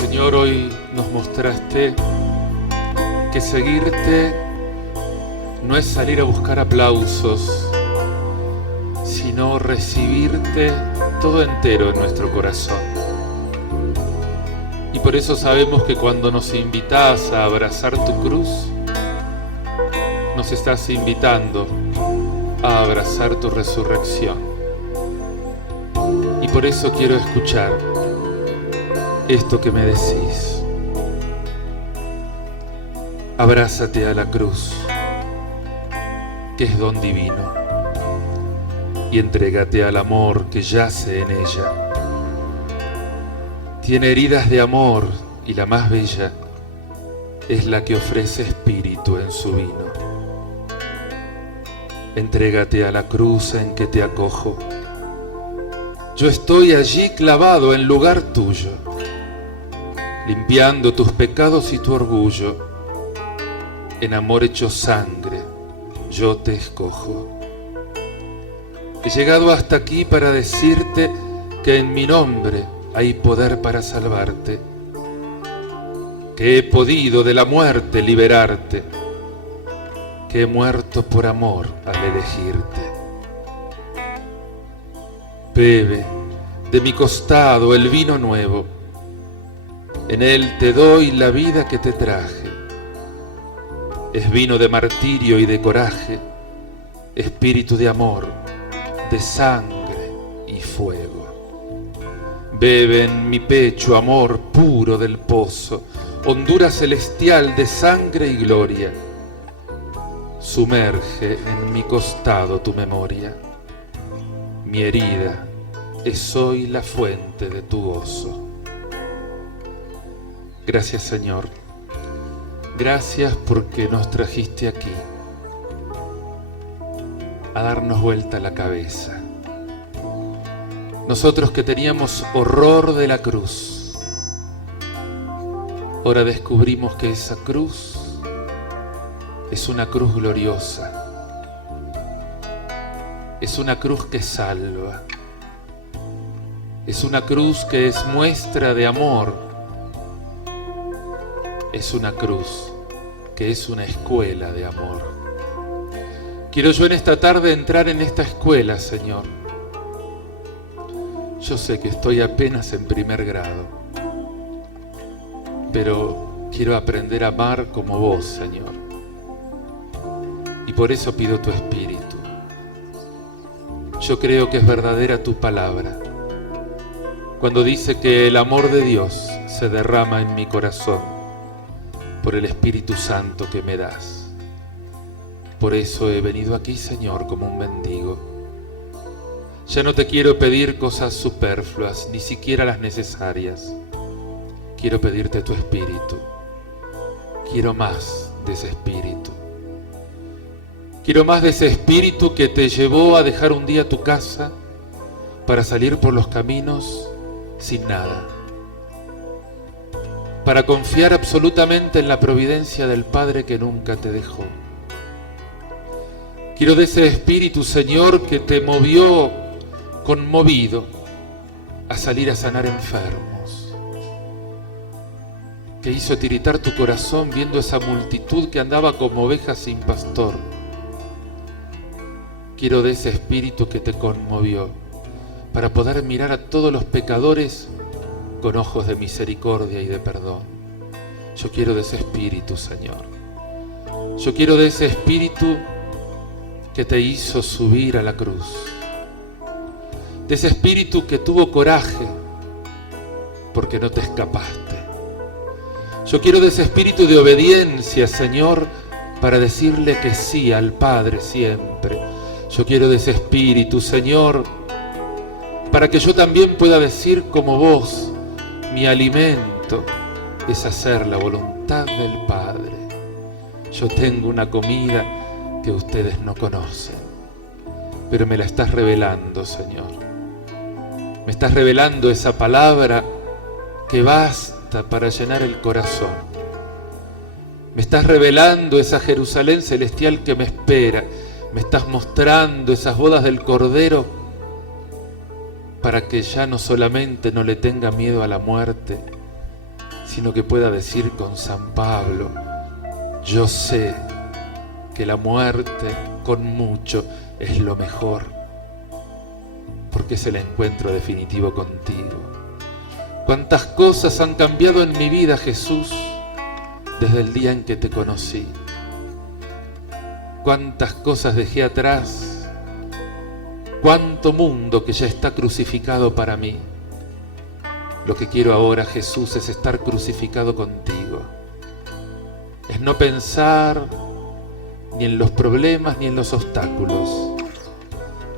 Señor, hoy nos mostraste que seguirte no es salir a buscar aplausos, sino recibirte todo entero en nuestro corazón. Y por eso sabemos que cuando nos invitas a abrazar tu cruz, nos estás invitando a abrazar tu resurrección. Y por eso quiero escuchar esto que me decís. Abrázate a la cruz, que es don divino, y entrégate al amor que yace en ella. Tiene heridas de amor y la más bella es la que ofrece espíritu en su vino. Entrégate a la cruz en que te acojo. Yo estoy allí clavado en lugar tuyo, limpiando tus pecados y tu orgullo. En amor hecho sangre, yo te escojo. He llegado hasta aquí para decirte que en mi nombre hay poder para salvarte, que he podido de la muerte liberarte, que he muerto por amor al elegirte. Bebe de mi costado el vino nuevo, en él te doy la vida que te traje. Es vino de martirio y de coraje, espíritu de amor, de sangre y fuego. Bebe en mi pecho amor puro del pozo, hondura celestial de sangre y gloria. Sumerge en mi costado tu memoria. Mi herida es hoy la fuente de tu gozo. Gracias, Señor. Gracias porque nos trajiste aquí a darnos vuelta la cabeza. Nosotros que teníamos horror de la cruz, ahora descubrimos que esa cruz es una cruz gloriosa. Es una cruz que salva. Es una cruz que es muestra de amor. Es una cruz que es una escuela de amor. Quiero yo en esta tarde entrar en esta escuela, Señor. Yo sé que estoy apenas en primer grado, pero quiero aprender a amar como vos, Señor. Y por eso pido tu espíritu. Yo creo que es verdadera tu palabra, cuando dice que el amor de Dios se derrama en mi corazón por el Espíritu Santo que me das. Por eso he venido aquí, Señor, como un mendigo. Ya no te quiero pedir cosas superfluas, ni siquiera las necesarias. Quiero pedirte tu espíritu. Quiero más de ese espíritu. Quiero más de ese espíritu que te llevó a dejar un día tu casa para salir por los caminos sin nada, para confiar absolutamente en la providencia del Padre que nunca te dejó. Quiero de ese espíritu, Señor, que te movió conmovido a salir a sanar enfermos, que hizo tiritar tu corazón viendo esa multitud que andaba como ovejas sin pastor. Quiero de ese espíritu que te conmovió para poder mirar a todos los pecadores con ojos de misericordia y de perdón. Yo quiero de ese espíritu, Señor. Yo quiero de ese espíritu que te hizo subir a la cruz. De ese espíritu que tuvo coraje porque no te escapaste. Yo quiero de ese espíritu de obediencia, Señor, para decirle que sí al Padre siempre. Yo quiero de ese espíritu, Señor, para que yo también pueda decir como vos, mi alimento es hacer la voluntad del Padre. Yo tengo una comida que ustedes no conocen, pero me la estás revelando, Señor. Me estás revelando esa palabra que basta para llenar el corazón. Me estás revelando esa Jerusalén celestial que me espera. Me estás mostrando esas bodas del Cordero para que ya no solamente no le tenga miedo a la muerte, sino que pueda decir con San Pablo: yo sé que la muerte con mucho es lo mejor, porque es el encuentro definitivo contigo. Cuántas cosas han cambiado en mi vida, Jesús, desde el día en que te conocí. Cuántas cosas dejé atrás, cuánto mundo que ya está crucificado para mí. Lo que quiero ahora, Jesús, es estar crucificado contigo. Es no pensar ni en los problemas ni en los obstáculos.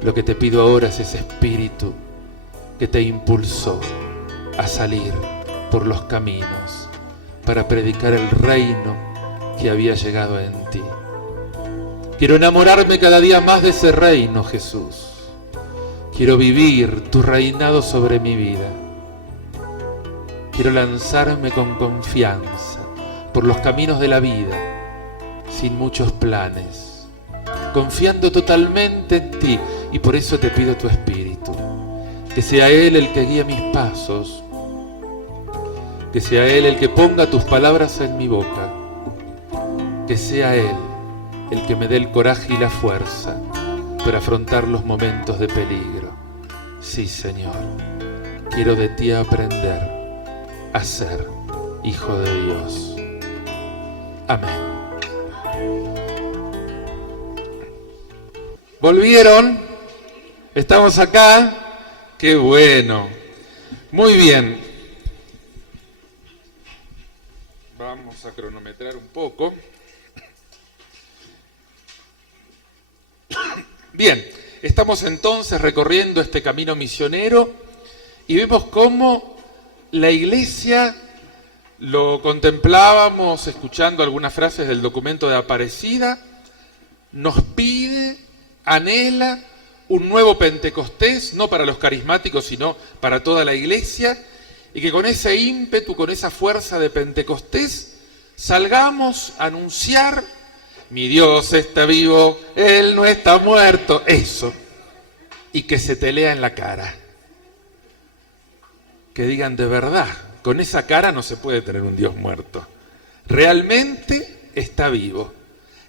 Lo que te pido ahora es ese espíritu que te impulsó a salir por los caminos para predicar el reino que había llegado en ti. Quiero enamorarme cada día más de ese reino, Jesús. Quiero vivir tu reinado sobre mi vida. Quiero lanzarme con confianza por los caminos de la vida, sin muchos planes, confiando totalmente en ti, y por eso te pido tu espíritu, que sea Él el que guíe mis pasos, que sea Él el que ponga tus palabras en mi boca, que sea Él el que me dé el coraje y la fuerza para afrontar los momentos de peligro. Sí, Señor, quiero de ti aprender a ser hijo de Dios. Amén. ¿Volvieron? ¿Estamos acá? ¡Qué bueno! Muy bien. Vamos a cronometrar un poco. Bien, estamos entonces recorriendo este camino misionero y vemos cómo la Iglesia, lo contemplábamos escuchando algunas frases del documento de Aparecida, nos pide, anhela un nuevo Pentecostés, no para los carismáticos, sino para toda la Iglesia, y que con ese ímpetu, con esa fuerza de Pentecostés, salgamos a anunciar: mi Dios está vivo, Él no está muerto. Eso. Y que se te lea en la cara. Que digan: de verdad, con esa cara no se puede tener un Dios muerto. Realmente está vivo.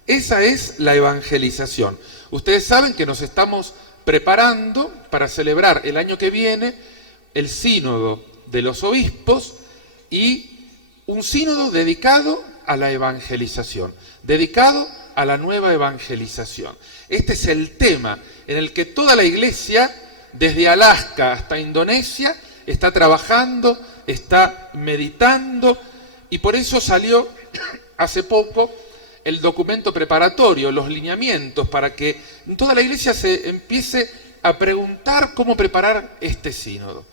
Esa es la evangelización. Ustedes saben que nos estamos preparando para celebrar el año que viene el sínodo de los obispos, y un sínodo dedicado a la evangelización, dedicado a la nueva evangelización. Este es el tema en el que toda la Iglesia, desde Alaska hasta Indonesia, está trabajando, está meditando, y por eso salió hace poco el documento preparatorio, los lineamientos, para que toda la Iglesia se empiece a preguntar cómo preparar este sínodo.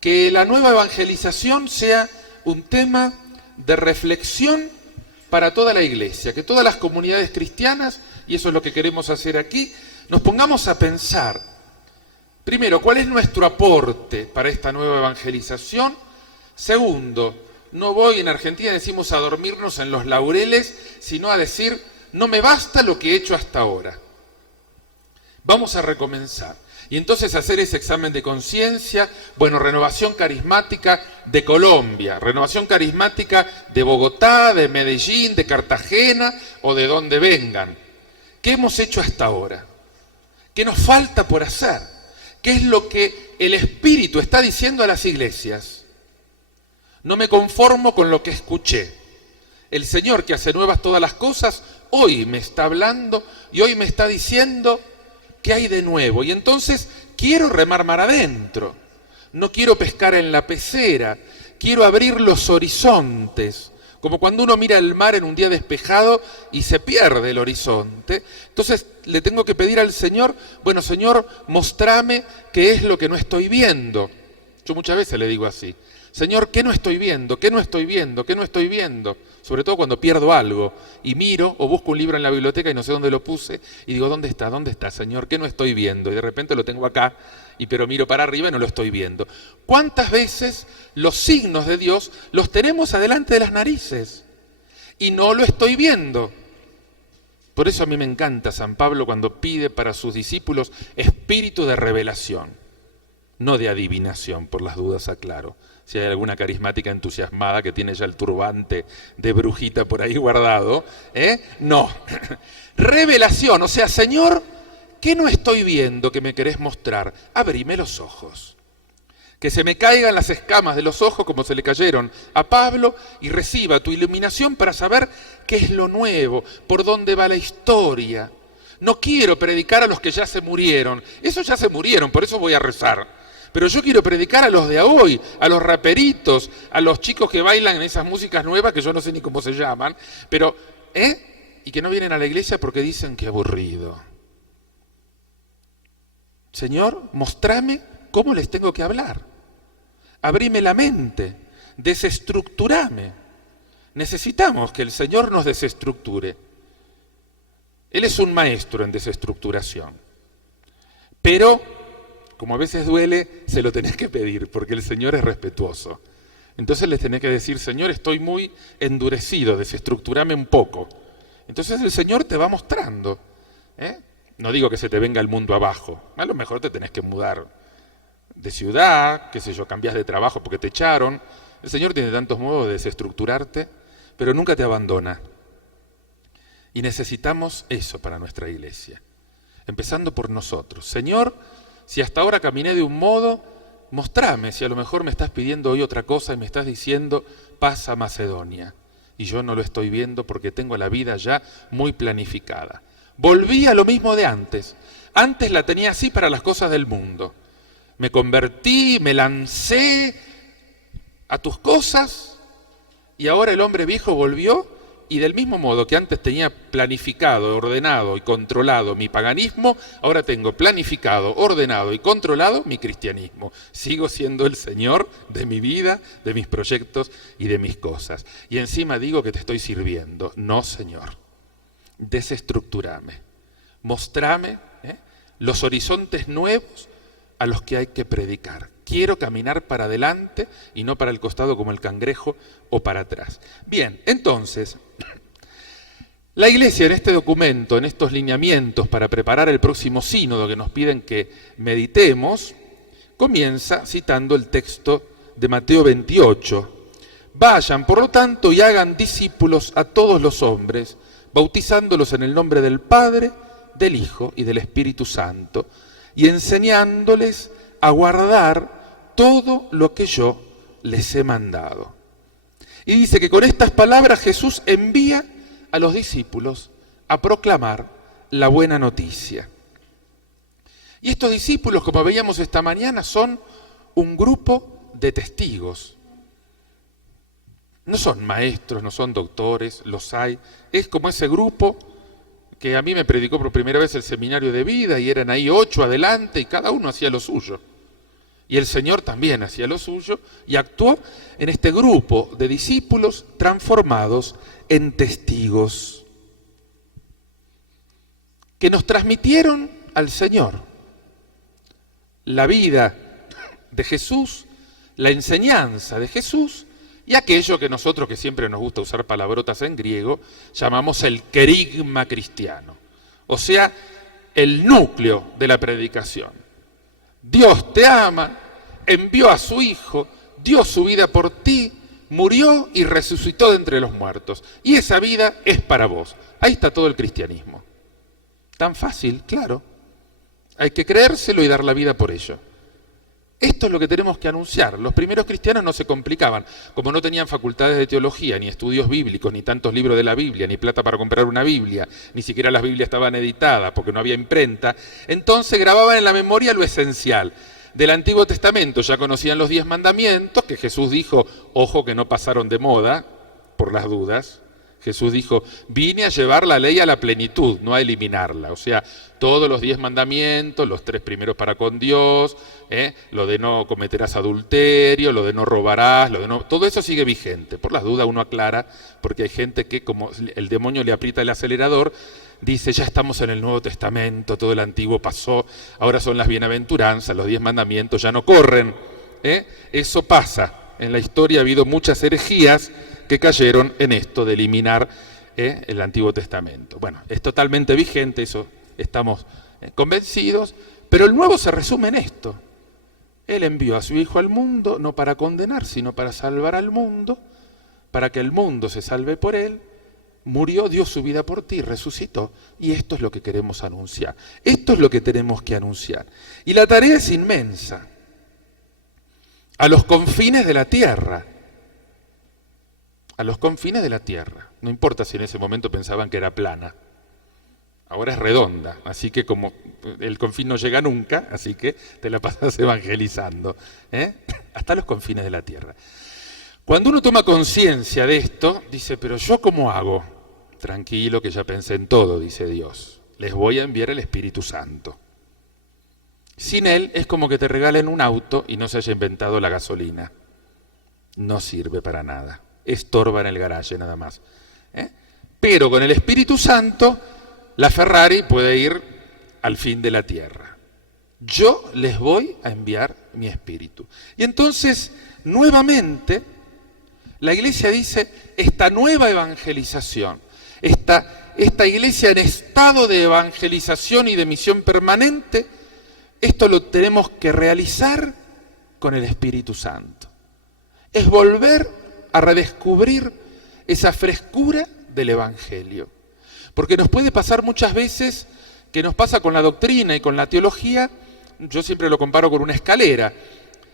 Que la nueva evangelización sea un tema de reflexión para toda la Iglesia, que todas las comunidades cristianas, y eso es lo que queremos hacer aquí, nos pongamos a pensar, primero, ¿cuál es nuestro aporte para esta nueva evangelización? Segundo, no voy, en Argentina decimos, a dormirnos en los laureles, sino a decir: no me basta lo que he hecho hasta ahora. Vamos a recomenzar. Y entonces hacer ese examen de conciencia. Bueno, Renovación Carismática de Colombia, Renovación Carismática de Bogotá, de Medellín, de Cartagena o de donde vengan. ¿Qué hemos hecho hasta ahora? ¿Qué nos falta por hacer? ¿Qué es lo que el Espíritu está diciendo a las iglesias? No me conformo con lo que escuché. El Señor, que hace nuevas todas las cosas, hoy me está hablando y hoy me está diciendo qué hay de nuevo. Y entonces quiero remar mar adentro. No quiero pescar en la pecera. Quiero abrir los horizontes. Como cuando uno mira el mar en un día despejado y se pierde el horizonte. Entonces le tengo que pedir al Señor: bueno, Señor, mostrame qué es lo que no estoy viendo. Yo muchas veces le digo así: Señor, ¿qué no estoy viendo? ¿Qué no estoy viendo? ¿Qué no estoy viendo? Sobre todo cuando pierdo algo y miro o busco un libro en la biblioteca y no sé dónde lo puse y digo: ¿dónde está? ¿Dónde está, Señor? ¿Qué no estoy viendo? Y de repente lo tengo acá, pero miro para arriba y no lo estoy viendo. ¿Cuántas veces los signos de Dios los tenemos adelante de las narices y no lo estoy viendo? Por eso a mí me encanta San Pablo cuando pide para sus discípulos espíritu de revelación, no de adivinación, por las dudas aclaro, si hay alguna carismática entusiasmada que tiene ya el turbante de brujita por ahí guardado, no. Revelación, o sea, Señor, ¿qué no estoy viendo que me querés mostrar? Abrime los ojos. Que se me caigan las escamas de los ojos como se le cayeron a Pablo y reciba tu iluminación para saber qué es lo nuevo, por dónde va la historia. No quiero predicar a los que ya se murieron, esos ya se murieron, por eso voy a rezar. Pero yo quiero predicar a los de hoy, a los raperitos, a los chicos que bailan en esas músicas nuevas que yo no sé ni cómo se llaman, pero, y que no vienen a la iglesia porque dicen que aburrido. Señor, mostrame cómo les tengo que hablar. Abrime la mente, desestructurame. Necesitamos que el Señor nos desestructure. Él es un maestro en desestructuración. Pero, como a veces duele, se lo tenés que pedir, porque el Señor es respetuoso. Entonces les tenés que decir, Señor, estoy muy endurecido, desestructurame un poco. Entonces el Señor te va mostrando. No digo que se te venga el mundo abajo, a lo mejor te tenés que mudar de ciudad, qué sé yo, cambias de trabajo porque te echaron. El Señor tiene tantos modos de desestructurarte, pero nunca te abandona. Y necesitamos eso para nuestra iglesia, empezando por nosotros. Señor, si hasta ahora caminé de un modo, mostrame si a lo mejor me estás pidiendo hoy otra cosa y me estás diciendo, pasa a Macedonia. Y yo no lo estoy viendo porque tengo la vida ya muy planificada. Volví a lo mismo de antes. Antes la tenía así para las cosas del mundo. Me convertí, me lancé a tus cosas y ahora el hombre viejo volvió y del mismo modo que antes tenía planificado, ordenado y controlado mi paganismo, ahora tengo planificado, ordenado y controlado mi cristianismo. Sigo siendo el Señor de mi vida, de mis proyectos y de mis cosas. Y encima digo que te estoy sirviendo. No, Señor. Desestructurame. Mostrame los horizontes nuevos a los que hay que predicar. Quiero caminar para adelante y no para el costado como el cangrejo o para atrás. Bien, entonces, la Iglesia en este documento, en estos lineamientos para preparar el próximo sínodo que nos piden que meditemos, comienza citando el texto de Mateo 28. Vayan, por lo tanto, y hagan discípulos a todos los hombres, bautizándolos en el nombre del Padre, del Hijo y del Espíritu Santo, y enseñándoles a guardar todo lo que yo les he mandado. Y dice que con estas palabras Jesús envía a los discípulos a proclamar la buena noticia. Y estos discípulos, como veíamos esta mañana, son un grupo de testigos. No son maestros, no son doctores, los hay. Es como ese grupo que a mí me predicó por primera vez el seminario de vida y eran ahí 8 adelante y cada uno hacía lo suyo. Y el Señor también hacía lo suyo y actuó en este grupo de discípulos transformados en testigos que nos transmitieron al Señor la vida de Jesús, la enseñanza de Jesús y aquello que nosotros, que siempre nos gusta usar palabrotas en griego, llamamos el querigma cristiano, o sea, el núcleo de la predicación. Dios te ama, envió a su Hijo, dio su vida por ti, murió y resucitó de entre los muertos. Y esa vida es para vos. Ahí está todo el cristianismo. Tan fácil, claro. Hay que creérselo y dar la vida por ello. Esto es lo que tenemos que anunciar. Los primeros cristianos no se complicaban. Como no tenían facultades de teología, ni estudios bíblicos, ni tantos libros de la Biblia, ni plata para comprar una Biblia, ni siquiera las Biblias estaban editadas porque no había imprenta, entonces grababan en la memoria lo esencial. Del Antiguo Testamento ya conocían los 10 mandamientos, que Jesús dijo, ojo que no pasaron de moda, por las dudas. Jesús dijo, vine a llevar la ley a la plenitud, no a eliminarla. O sea, todos los 10 mandamientos, los 3 primeros para con Dios, lo de no cometerás adulterio, lo de no robarás, lo de no... todo eso sigue vigente. Por las dudas uno aclara, porque hay gente que como el demonio le aprieta el acelerador, dice, ya estamos en el Nuevo Testamento, todo el Antiguo pasó, ahora son las bienaventuranzas, los 10 mandamientos ya no corren. Eso pasa. En la historia ha habido muchas herejías que cayeron en esto de eliminar el Antiguo Testamento. Bueno, es totalmente vigente, eso estamos convencidos, pero el Nuevo se resume en esto. Él envió a su Hijo al mundo no para condenar, sino para salvar al mundo, para que el mundo se salve por Él. Murió, dio su vida por ti, resucitó. Y esto es lo que queremos anunciar. Esto es lo que tenemos que anunciar. Y la tarea es inmensa. A los confines de la tierra. A los confines de la tierra. No importa si en ese momento pensaban que era plana. Ahora es redonda, así que como el confín no llega nunca, así que te la pasas evangelizando, hasta los confines de la tierra. Cuando uno toma conciencia de esto, dice, pero ¿yo cómo hago? Tranquilo, que ya pensé en todo, dice Dios. Les voy a enviar el Espíritu Santo. Sin Él es como que te regalen un auto y no se haya inventado la gasolina. No sirve para nada. Estorba en el garaje nada más. Pero con el Espíritu Santo, la Ferrari puede ir al fin de la tierra. Yo les voy a enviar mi Espíritu. Y entonces, nuevamente, la Iglesia dice, esta nueva evangelización, esta Iglesia en estado de evangelización y de misión permanente, esto lo tenemos que realizar con el Espíritu Santo. Es volver a redescubrir esa frescura del Evangelio. Porque nos puede pasar muchas veces que nos pasa con la doctrina y con la teología, yo siempre lo comparo con una escalera,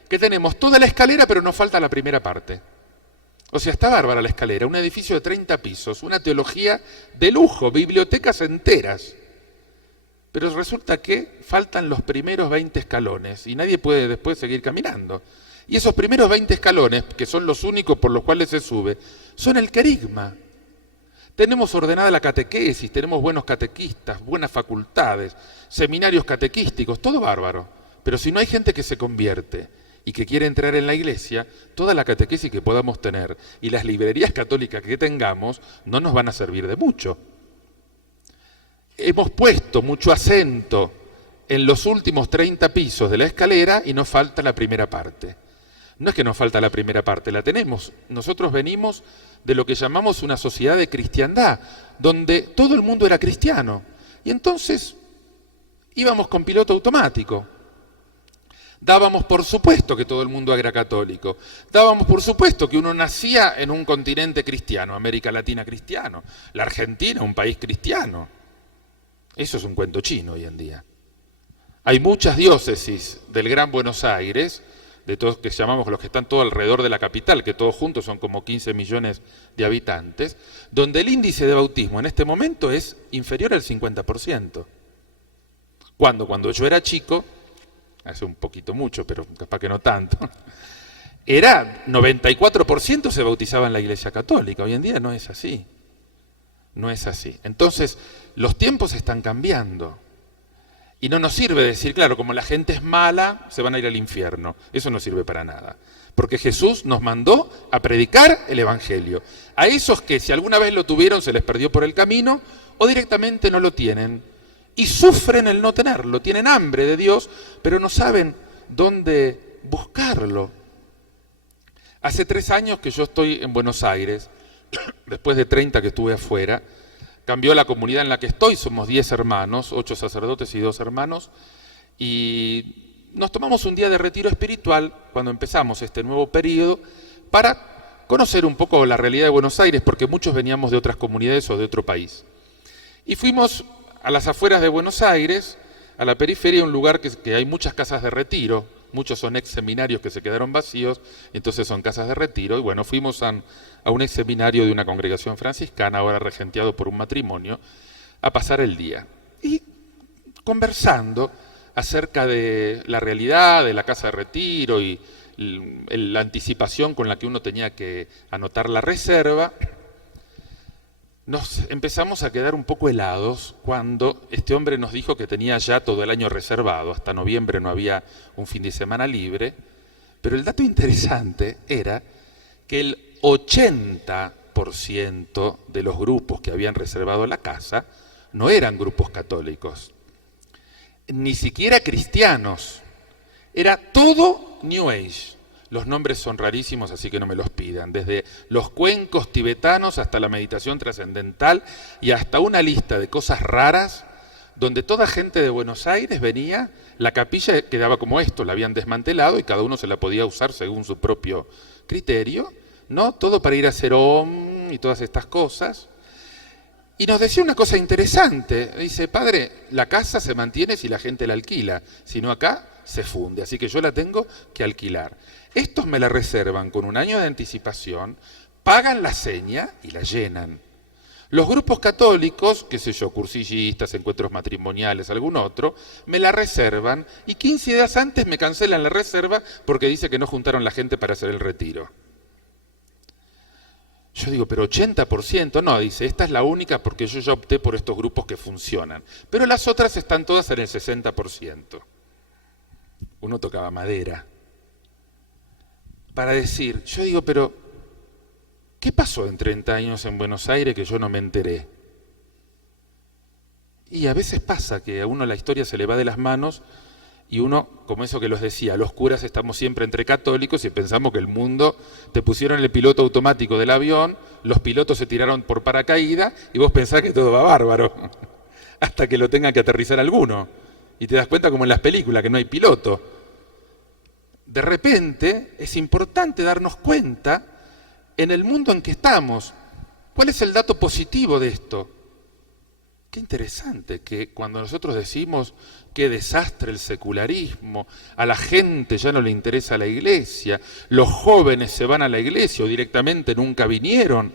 que tenemos toda la escalera pero nos falta la primera parte. O sea, está bárbara la escalera, un edificio de 30 pisos, una teología de lujo, bibliotecas enteras. Pero resulta que faltan los primeros 20 escalones y nadie puede después seguir caminando. Y esos primeros 20 escalones, que son los únicos por los cuales se sube, son el querigma. Tenemos ordenada la catequesis, tenemos buenos catequistas, buenas facultades, seminarios catequísticos, todo bárbaro. Pero si no hay gente que se convierte y que quiere entrar en la iglesia, toda la catequesis que podamos tener y las librerías católicas que tengamos no nos van a servir de mucho. Hemos puesto mucho acento en los últimos 30 pisos de la escalera y nos falta la primera parte. No es que nos falta la primera parte, la tenemos. Nosotros venimos de lo que llamamos una sociedad de cristiandad, donde todo el mundo era cristiano. Y entonces íbamos con piloto automático. Dábamos por supuesto que todo el mundo era católico. Dábamos por supuesto que uno nacía en un continente cristiano, América Latina cristiano, la Argentina un país cristiano. Eso es un cuento chino hoy en día. Hay muchas diócesis del Gran Buenos Aires, de todos que llamamos los que están todo alrededor de la capital, que todos juntos son como 15 millones de habitantes, donde el índice de bautismo en este momento es inferior al 50%. Cuando yo era chico, hace un poquito mucho, pero capaz que no tanto, era 94% se bautizaba en la Iglesia Católica. Hoy en día no es así. No es así. Entonces, los tiempos están cambiando. Y no nos sirve decir, claro, como la gente es mala, se van a ir al infierno. Eso no sirve para nada. Porque Jesús nos mandó a predicar el Evangelio. A esos que si alguna vez lo tuvieron se les perdió por el camino, o directamente no lo tienen. Y sufren el no tenerlo. Tienen hambre de Dios, pero no saben dónde buscarlo. Hace 3 años que yo estoy en Buenos Aires, después de 30 que estuve afuera, cambió la comunidad en la que estoy, somos 10 hermanos, 8 sacerdotes y 2 hermanos, y nos tomamos un día de retiro espiritual cuando empezamos este nuevo periodo para conocer un poco la realidad de Buenos Aires, porque muchos veníamos de otras comunidades o de otro país. Y fuimos a las afueras de Buenos Aires, a la periferia, un lugar que hay muchas casas de retiro, muchos son ex seminarios que se quedaron vacíos, entonces son casas de retiro, y bueno, fuimos a un ex seminario de una congregación franciscana, ahora regenteado por un matrimonio, a pasar el día. Y conversando acerca de la realidad de la casa de retiro y la anticipación con la que uno tenía que anotar la reserva, nos empezamos a quedar un poco helados cuando este hombre nos dijo que tenía ya todo el año reservado, hasta noviembre no había un fin de semana libre, pero el dato interesante era que el 80% de los grupos que habían reservado la casa no eran grupos católicos, ni siquiera cristianos, era todo New Age. Los nombres son rarísimos, así que no me los pidan. Desde los cuencos tibetanos hasta la meditación trascendental y hasta una lista de cosas raras donde toda gente de Buenos Aires venía, la capilla quedaba como esto, la habían desmantelado y cada uno se la podía usar según su propio criterio, ¿no? Todo para ir a hacer OM y todas estas cosas. Y nos decía una cosa interesante, dice, padre, la casa se mantiene si la gente la alquila, si no acá se funde, así que yo la tengo que alquilar. Estos me la reservan con un año de anticipación, pagan la seña y la llenan. Los grupos católicos, qué sé yo, cursillistas, encuentros matrimoniales, algún otro, me la reservan y 15 días antes me cancelan la reserva porque dice que no juntaron la gente para hacer el retiro. Yo digo, pero 80%, no, dice, esta es la única porque yo ya opté por estos grupos que funcionan. Pero las otras están todas en el 60%. Uno tocaba madera. Para decir, yo digo, pero ¿qué pasó en 30 años en Buenos Aires que yo no me enteré? Y a veces pasa que a uno la historia se le va de las manos y uno, como eso que los decía, los curas estamos siempre entre católicos y pensamos que el mundo, te pusieron el piloto automático del avión, los pilotos se tiraron por paracaídas y vos pensás que todo va bárbaro, hasta que lo tenga que aterrizar alguno. Y te das cuenta como en las películas, que no hay piloto. De repente es importante darnos cuenta en el mundo en que estamos. ¿Cuál es el dato positivo de esto? Qué interesante que cuando nosotros decimos qué desastre el secularismo, a la gente ya no le interesa la iglesia, los jóvenes se van a la iglesia o directamente nunca vinieron,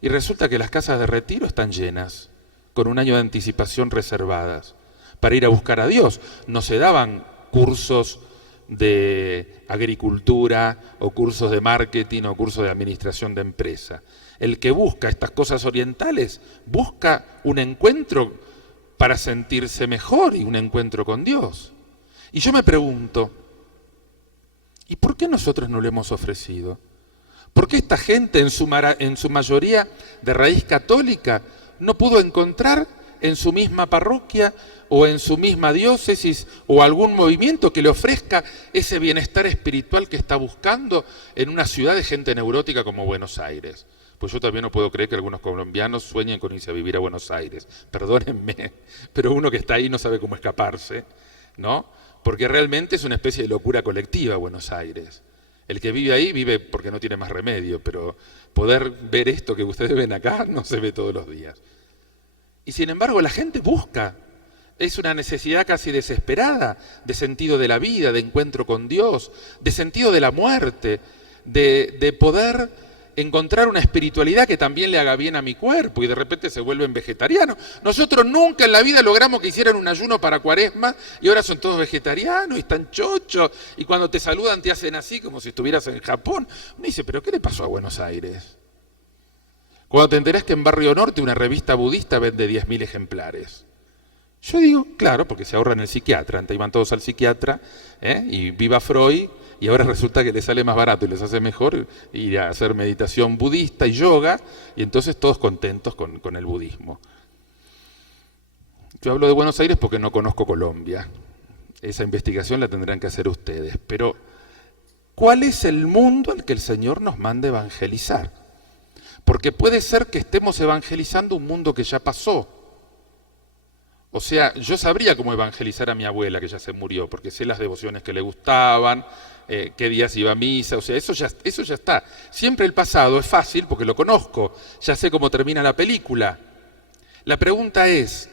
y resulta que las casas de retiro están llenas, con un año de anticipación reservadas, para ir a buscar a Dios. No se daban cursos de agricultura o cursos de marketing o cursos de administración de empresa. El que busca estas cosas orientales busca un encuentro para sentirse mejor y un encuentro con Dios. Y yo me pregunto, ¿y por qué nosotros no lo hemos ofrecido? ¿Por qué esta gente en su mayoría de raíz católica no pudo encontrar en su misma parroquia o en su misma diócesis o algún movimiento que le ofrezca ese bienestar espiritual que está buscando en una ciudad de gente neurótica como Buenos Aires? Pues yo todavía no puedo creer que algunos colombianos sueñen con irse a vivir a Buenos Aires. Perdónenme, pero uno que está ahí no sabe cómo escaparse, ¿no? Porque realmente es una especie de locura colectiva Buenos Aires. El que vive ahí vive porque no tiene más remedio, pero poder ver esto que ustedes ven acá no se ve todos los días. Y sin embargo la gente busca. Es una necesidad casi desesperada de sentido de la vida, de encuentro con Dios, de sentido de la muerte, de poder encontrar una espiritualidad que también le haga bien a mi cuerpo y de repente se vuelven vegetarianos. Nosotros nunca en la vida logramos que hicieran un ayuno para Cuaresma y ahora son todos vegetarianos y están chochos y cuando te saludan te hacen así como si estuvieras en Japón. Uno dice, ¿pero qué le pasó a Buenos Aires? Cuando te enterás que en Barrio Norte una revista budista vende 10.000 ejemplares. Yo digo, claro, porque se ahorran el psiquiatra, antes iban todos al psiquiatra, y viva Freud, y ahora resulta que les sale más barato y les hace mejor ir a hacer meditación budista y yoga, y entonces todos contentos con el budismo. Yo hablo de Buenos Aires porque no conozco Colombia. Esa investigación la tendrán que hacer ustedes. Pero, ¿cuál es el mundo al que el Señor nos manda evangelizar? Porque puede ser que estemos evangelizando un mundo que ya pasó. O sea, yo sabría cómo evangelizar a mi abuela, que ya se murió, porque sé las devociones que le gustaban, qué días iba a misa, o sea, eso ya está. Siempre el pasado es fácil porque lo conozco, ya sé cómo termina la película. La pregunta es,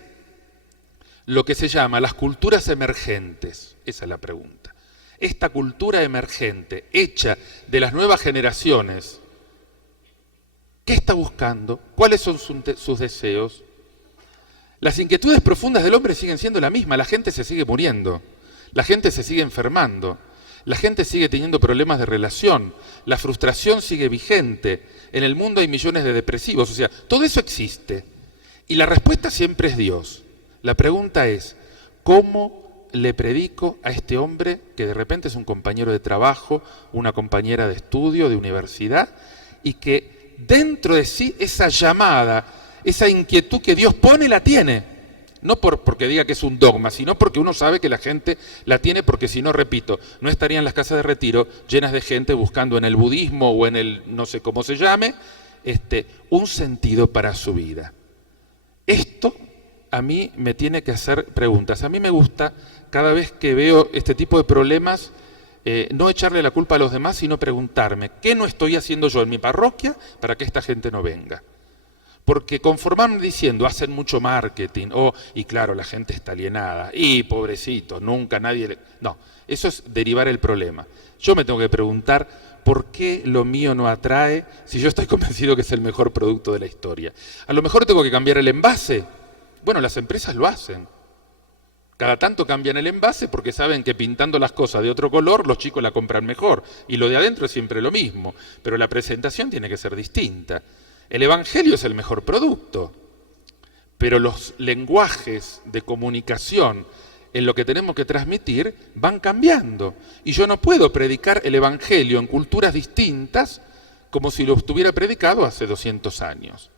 lo que se llama las culturas emergentes, esa es la pregunta. Esta cultura emergente, hecha de las nuevas generaciones, ¿qué está buscando? ¿Cuáles son sus deseos? Las inquietudes profundas del hombre siguen siendo la misma, la gente se sigue muriendo, la gente se sigue enfermando, la gente sigue teniendo problemas de relación, la frustración sigue vigente, en el mundo hay millones de depresivos, o sea, todo eso existe. Y la respuesta siempre es Dios. La pregunta es, ¿cómo le predico a este hombre que de repente es un compañero de trabajo, una compañera de estudio, de universidad, y que dentro de sí esa llamada, esa inquietud que Dios pone, la tiene? No porque diga que es un dogma, sino porque uno sabe que la gente la tiene, porque si no, repito, no estarían las casas de retiro llenas de gente buscando en el budismo o en el no sé cómo se llame, un sentido para su vida. Esto a mí me tiene que hacer preguntas. A mí me gusta, cada vez que veo este tipo de problemas, no echarle la culpa a los demás, sino preguntarme, ¿qué no estoy haciendo yo en mi parroquia para que esta gente no venga? Porque conformarme diciendo, hacen mucho marketing, y claro, la gente está alienada, y pobrecito, nunca nadie... No, eso es derivar el problema. Yo me tengo que preguntar, ¿por qué lo mío no atrae si yo estoy convencido que es el mejor producto de la historia? A lo mejor tengo que cambiar el envase. Bueno, las empresas lo hacen. Cada tanto cambian el envase porque saben que pintando las cosas de otro color los chicos la compran mejor. Y lo de adentro es siempre lo mismo, pero la presentación tiene que ser distinta. El Evangelio es el mejor producto, pero los lenguajes de comunicación en lo que tenemos que transmitir van cambiando. Y yo no puedo predicar el Evangelio en culturas distintas como si lo estuviera predicado hace 200 años.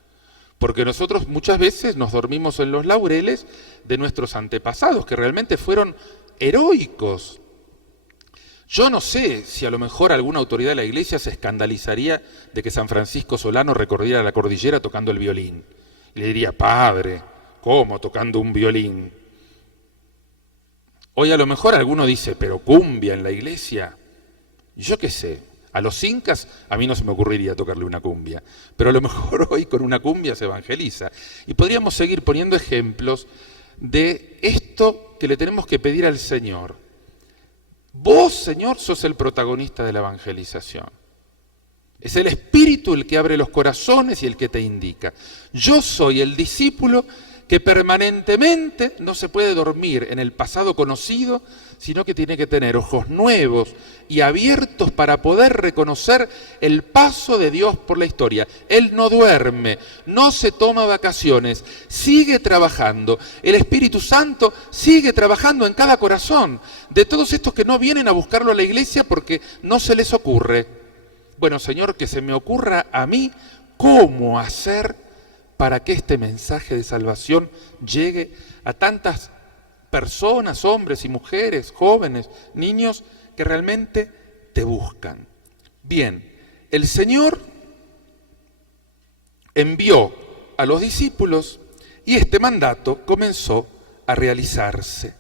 Porque nosotros muchas veces nos dormimos en los laureles de nuestros antepasados, que realmente fueron heroicos. Yo no sé si a lo mejor alguna autoridad de la Iglesia se escandalizaría de que San Francisco Solano recorriera la cordillera tocando el violín. Y le diría, padre, ¿cómo tocando un violín? Hoy a lo mejor alguno dice, pero cumbia en la Iglesia. Y yo qué sé. A los incas a mí no se me ocurriría tocarle una cumbia, pero a lo mejor hoy con una cumbia se evangeliza. Y podríamos seguir poniendo ejemplos de esto que le tenemos que pedir al Señor. Vos, Señor, sos el protagonista de la evangelización. Es el Espíritu el que abre los corazones y el que te indica. Yo soy el discípulo que permanentemente no se puede dormir en el pasado conocido, sino que tiene que tener ojos nuevos y abiertos para poder reconocer el paso de Dios por la historia. Él no duerme, no se toma vacaciones, sigue trabajando. El Espíritu Santo sigue trabajando en cada corazón de todos estos que no vienen a buscarlo a la iglesia porque no se les ocurre. Bueno, Señor, que se me ocurra a mí cómo hacer para que este mensaje de salvación llegue a tantas personas, hombres y mujeres, jóvenes, niños, que realmente te buscan. Bien, el Señor envió a los discípulos y este mandato comenzó a realizarse.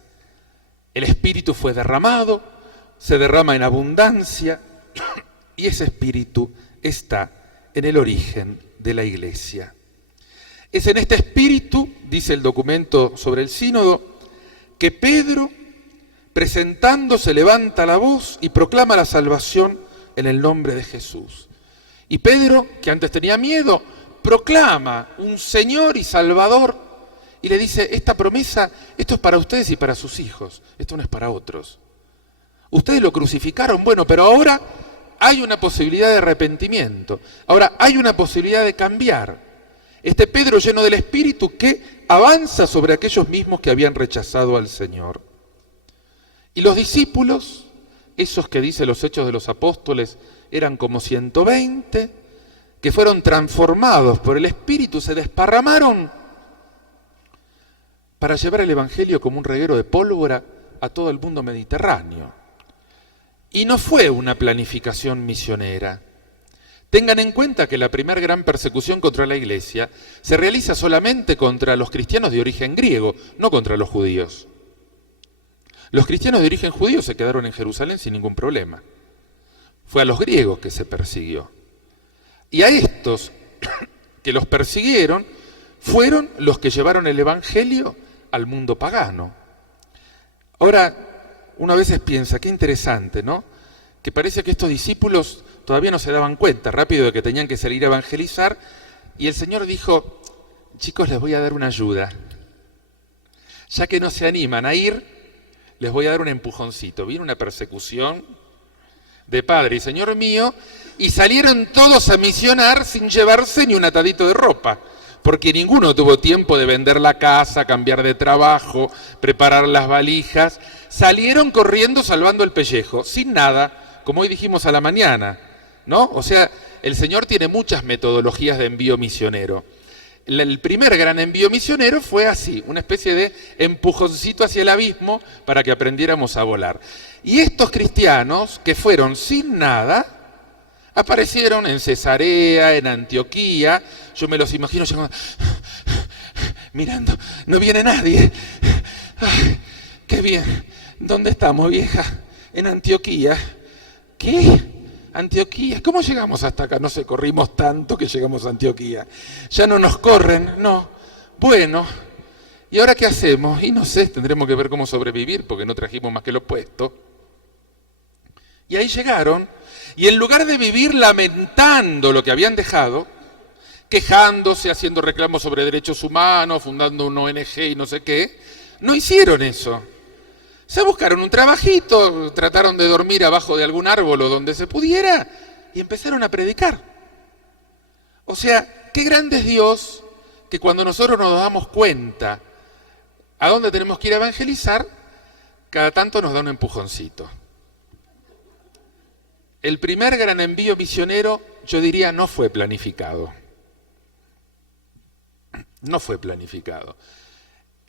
El Espíritu fue derramado, se derrama en abundancia y ese Espíritu está en el origen de la Iglesia. Es en este espíritu, dice el documento sobre el sínodo, que Pedro, presentándose, levanta la voz y proclama la salvación en el nombre de Jesús. Y Pedro, que antes tenía miedo, proclama un Señor y Salvador y le dice, esta promesa, esto es para ustedes y para sus hijos, esto no es para otros. Ustedes lo crucificaron, bueno, pero ahora hay una posibilidad de arrepentimiento, ahora hay una posibilidad de cambiar. Este Pedro lleno del Espíritu que avanza sobre aquellos mismos que habían rechazado al Señor. Y los discípulos, esos que dice los Hechos de los Apóstoles, eran como 120, que fueron transformados por el Espíritu, se desparramaron para llevar el Evangelio como un reguero de pólvora a todo el mundo mediterráneo. Y no fue una planificación misionera. Tengan en cuenta que la primera gran persecución contra la Iglesia se realiza solamente contra los cristianos de origen griego, no contra los judíos. Los cristianos de origen judío se quedaron en Jerusalén sin ningún problema. Fue a los griegos que se persiguió. Y a estos que los persiguieron fueron los que llevaron el Evangelio al mundo pagano. Ahora, uno a veces piensa, qué interesante, ¿no? Que parece que estos discípulos todavía no se daban cuenta rápido de que tenían que salir a evangelizar, y el Señor dijo, chicos, les voy a dar una ayuda. Ya que no se animan a ir, les voy a dar un empujoncito. Vino una persecución de Padre y Señor mío, y salieron todos a misionar sin llevarse ni un atadito de ropa, porque ninguno tuvo tiempo de vender la casa, cambiar de trabajo, preparar las valijas. Salieron corriendo salvando el pellejo, sin nada, como hoy dijimos a la mañana, ¿no? O sea, el Señor tiene muchas metodologías de envío misionero. El primer gran envío misionero fue así, una especie de empujoncito hacia el abismo para que aprendiéramos a volar. Y estos cristianos, que fueron sin nada, aparecieron en Cesarea, en Antioquía. Yo me los imagino llegando, mirando, no viene nadie. Ay, qué bien. ¿Dónde estamos, vieja? En Antioquía. ¿Qué? Antioquía. ¿Cómo llegamos hasta acá? No sé, corrimos tanto que llegamos a Antioquía. Ya no nos corren, no. Bueno, ¿y ahora qué hacemos? Y no sé, tendremos que ver cómo sobrevivir porque no trajimos más que lo puesto. Y ahí llegaron, y en lugar de vivir lamentando lo que habían dejado, quejándose, haciendo reclamos sobre derechos humanos, fundando una ONG y no sé qué, no hicieron eso. Se buscaron un trabajito, trataron de dormir abajo de algún árbol o donde se pudiera y empezaron a predicar. O sea, qué grande es Dios que cuando nosotros nos damos cuenta a dónde tenemos que ir a evangelizar, cada tanto nos da un empujoncito. El primer gran envío misionero, yo diría, no fue planificado. No fue planificado.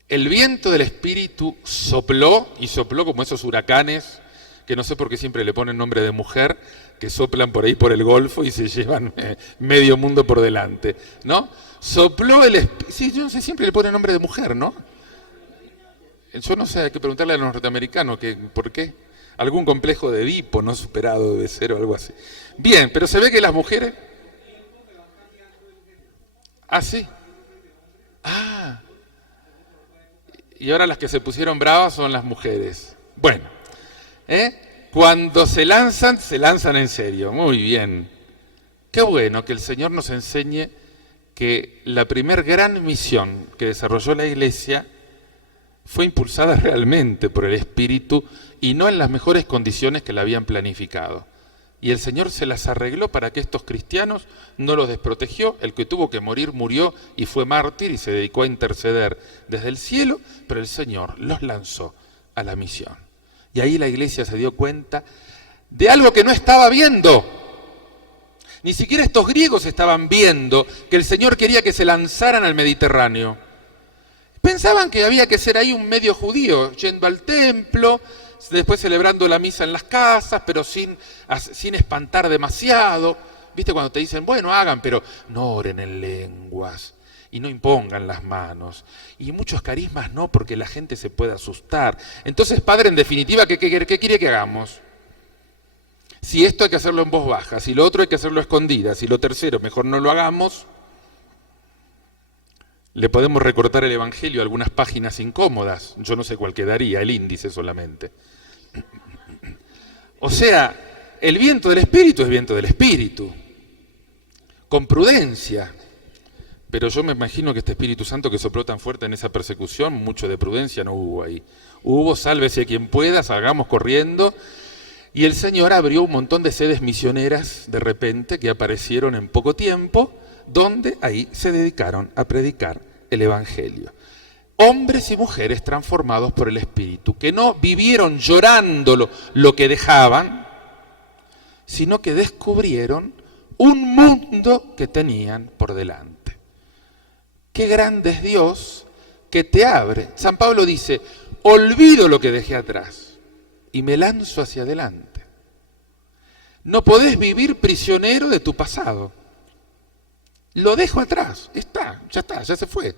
El viento del Espíritu sopló, y sopló como esos huracanes, que no sé por qué siempre le ponen nombre de mujer, que soplan por ahí por el Golfo y se llevan medio mundo por delante, ¿no? Sopló el Espíritu, sí, yo no sé, siempre le ponen nombre de mujer, ¿no? Yo no sé, hay que preguntarle a los norteamericanos por qué. Algún complejo de Edipo no superado debe ser o algo así. Bien, pero se ve que las mujeres... Ah, sí. Ah. Y ahora las que se pusieron bravas son las mujeres. Bueno, cuando se lanzan en serio. Muy bien. Qué bueno que el Señor nos enseñe que la primer gran misión que desarrolló la Iglesia fue impulsada realmente por el Espíritu y no en las mejores condiciones que la habían planificado. Y el Señor se las arregló para que estos cristianos no los desprotegió. El que tuvo que morir, murió y fue mártir y se dedicó a interceder desde el cielo, pero el Señor los lanzó a la misión. Y ahí la Iglesia se dio cuenta de algo que no estaba viendo. Ni siquiera estos griegos estaban viendo que el Señor quería que se lanzaran al Mediterráneo. Pensaban que había que ser ahí un medio judío, yendo al templo, después celebrando la misa en las casas, pero sin espantar demasiado. ¿Viste cuando te dicen, bueno, hagan, pero no oren en lenguas y no impongan las manos? Y muchos carismas no, porque la gente se puede asustar. Entonces, Padre, en definitiva, ¿qué quiere que hagamos? Si esto hay que hacerlo en voz baja, si lo otro hay que hacerlo a escondidas, si lo tercero mejor no lo hagamos, le podemos recortar el Evangelio a algunas páginas incómodas. Yo no sé cuál quedaría, el índice solamente. O sea, el viento del Espíritu es viento del Espíritu, con prudencia. Pero yo me imagino que este Espíritu Santo que sopló tan fuerte en esa persecución, mucho de prudencia no hubo ahí. Hubo, sálvese quien pueda, salgamos corriendo. Y el Señor abrió un montón de sedes misioneras de repente que aparecieron en poco tiempo, donde ahí se dedicaron a predicar el Evangelio. Hombres y mujeres transformados por el Espíritu, que no vivieron llorando lo que dejaban, sino que descubrieron un mundo que tenían por delante. Qué grande es Dios que te abre. San Pablo dice, olvido lo que dejé atrás y me lanzo hacia adelante. No podés vivir prisionero de tu pasado. Lo dejo atrás, ya se fue.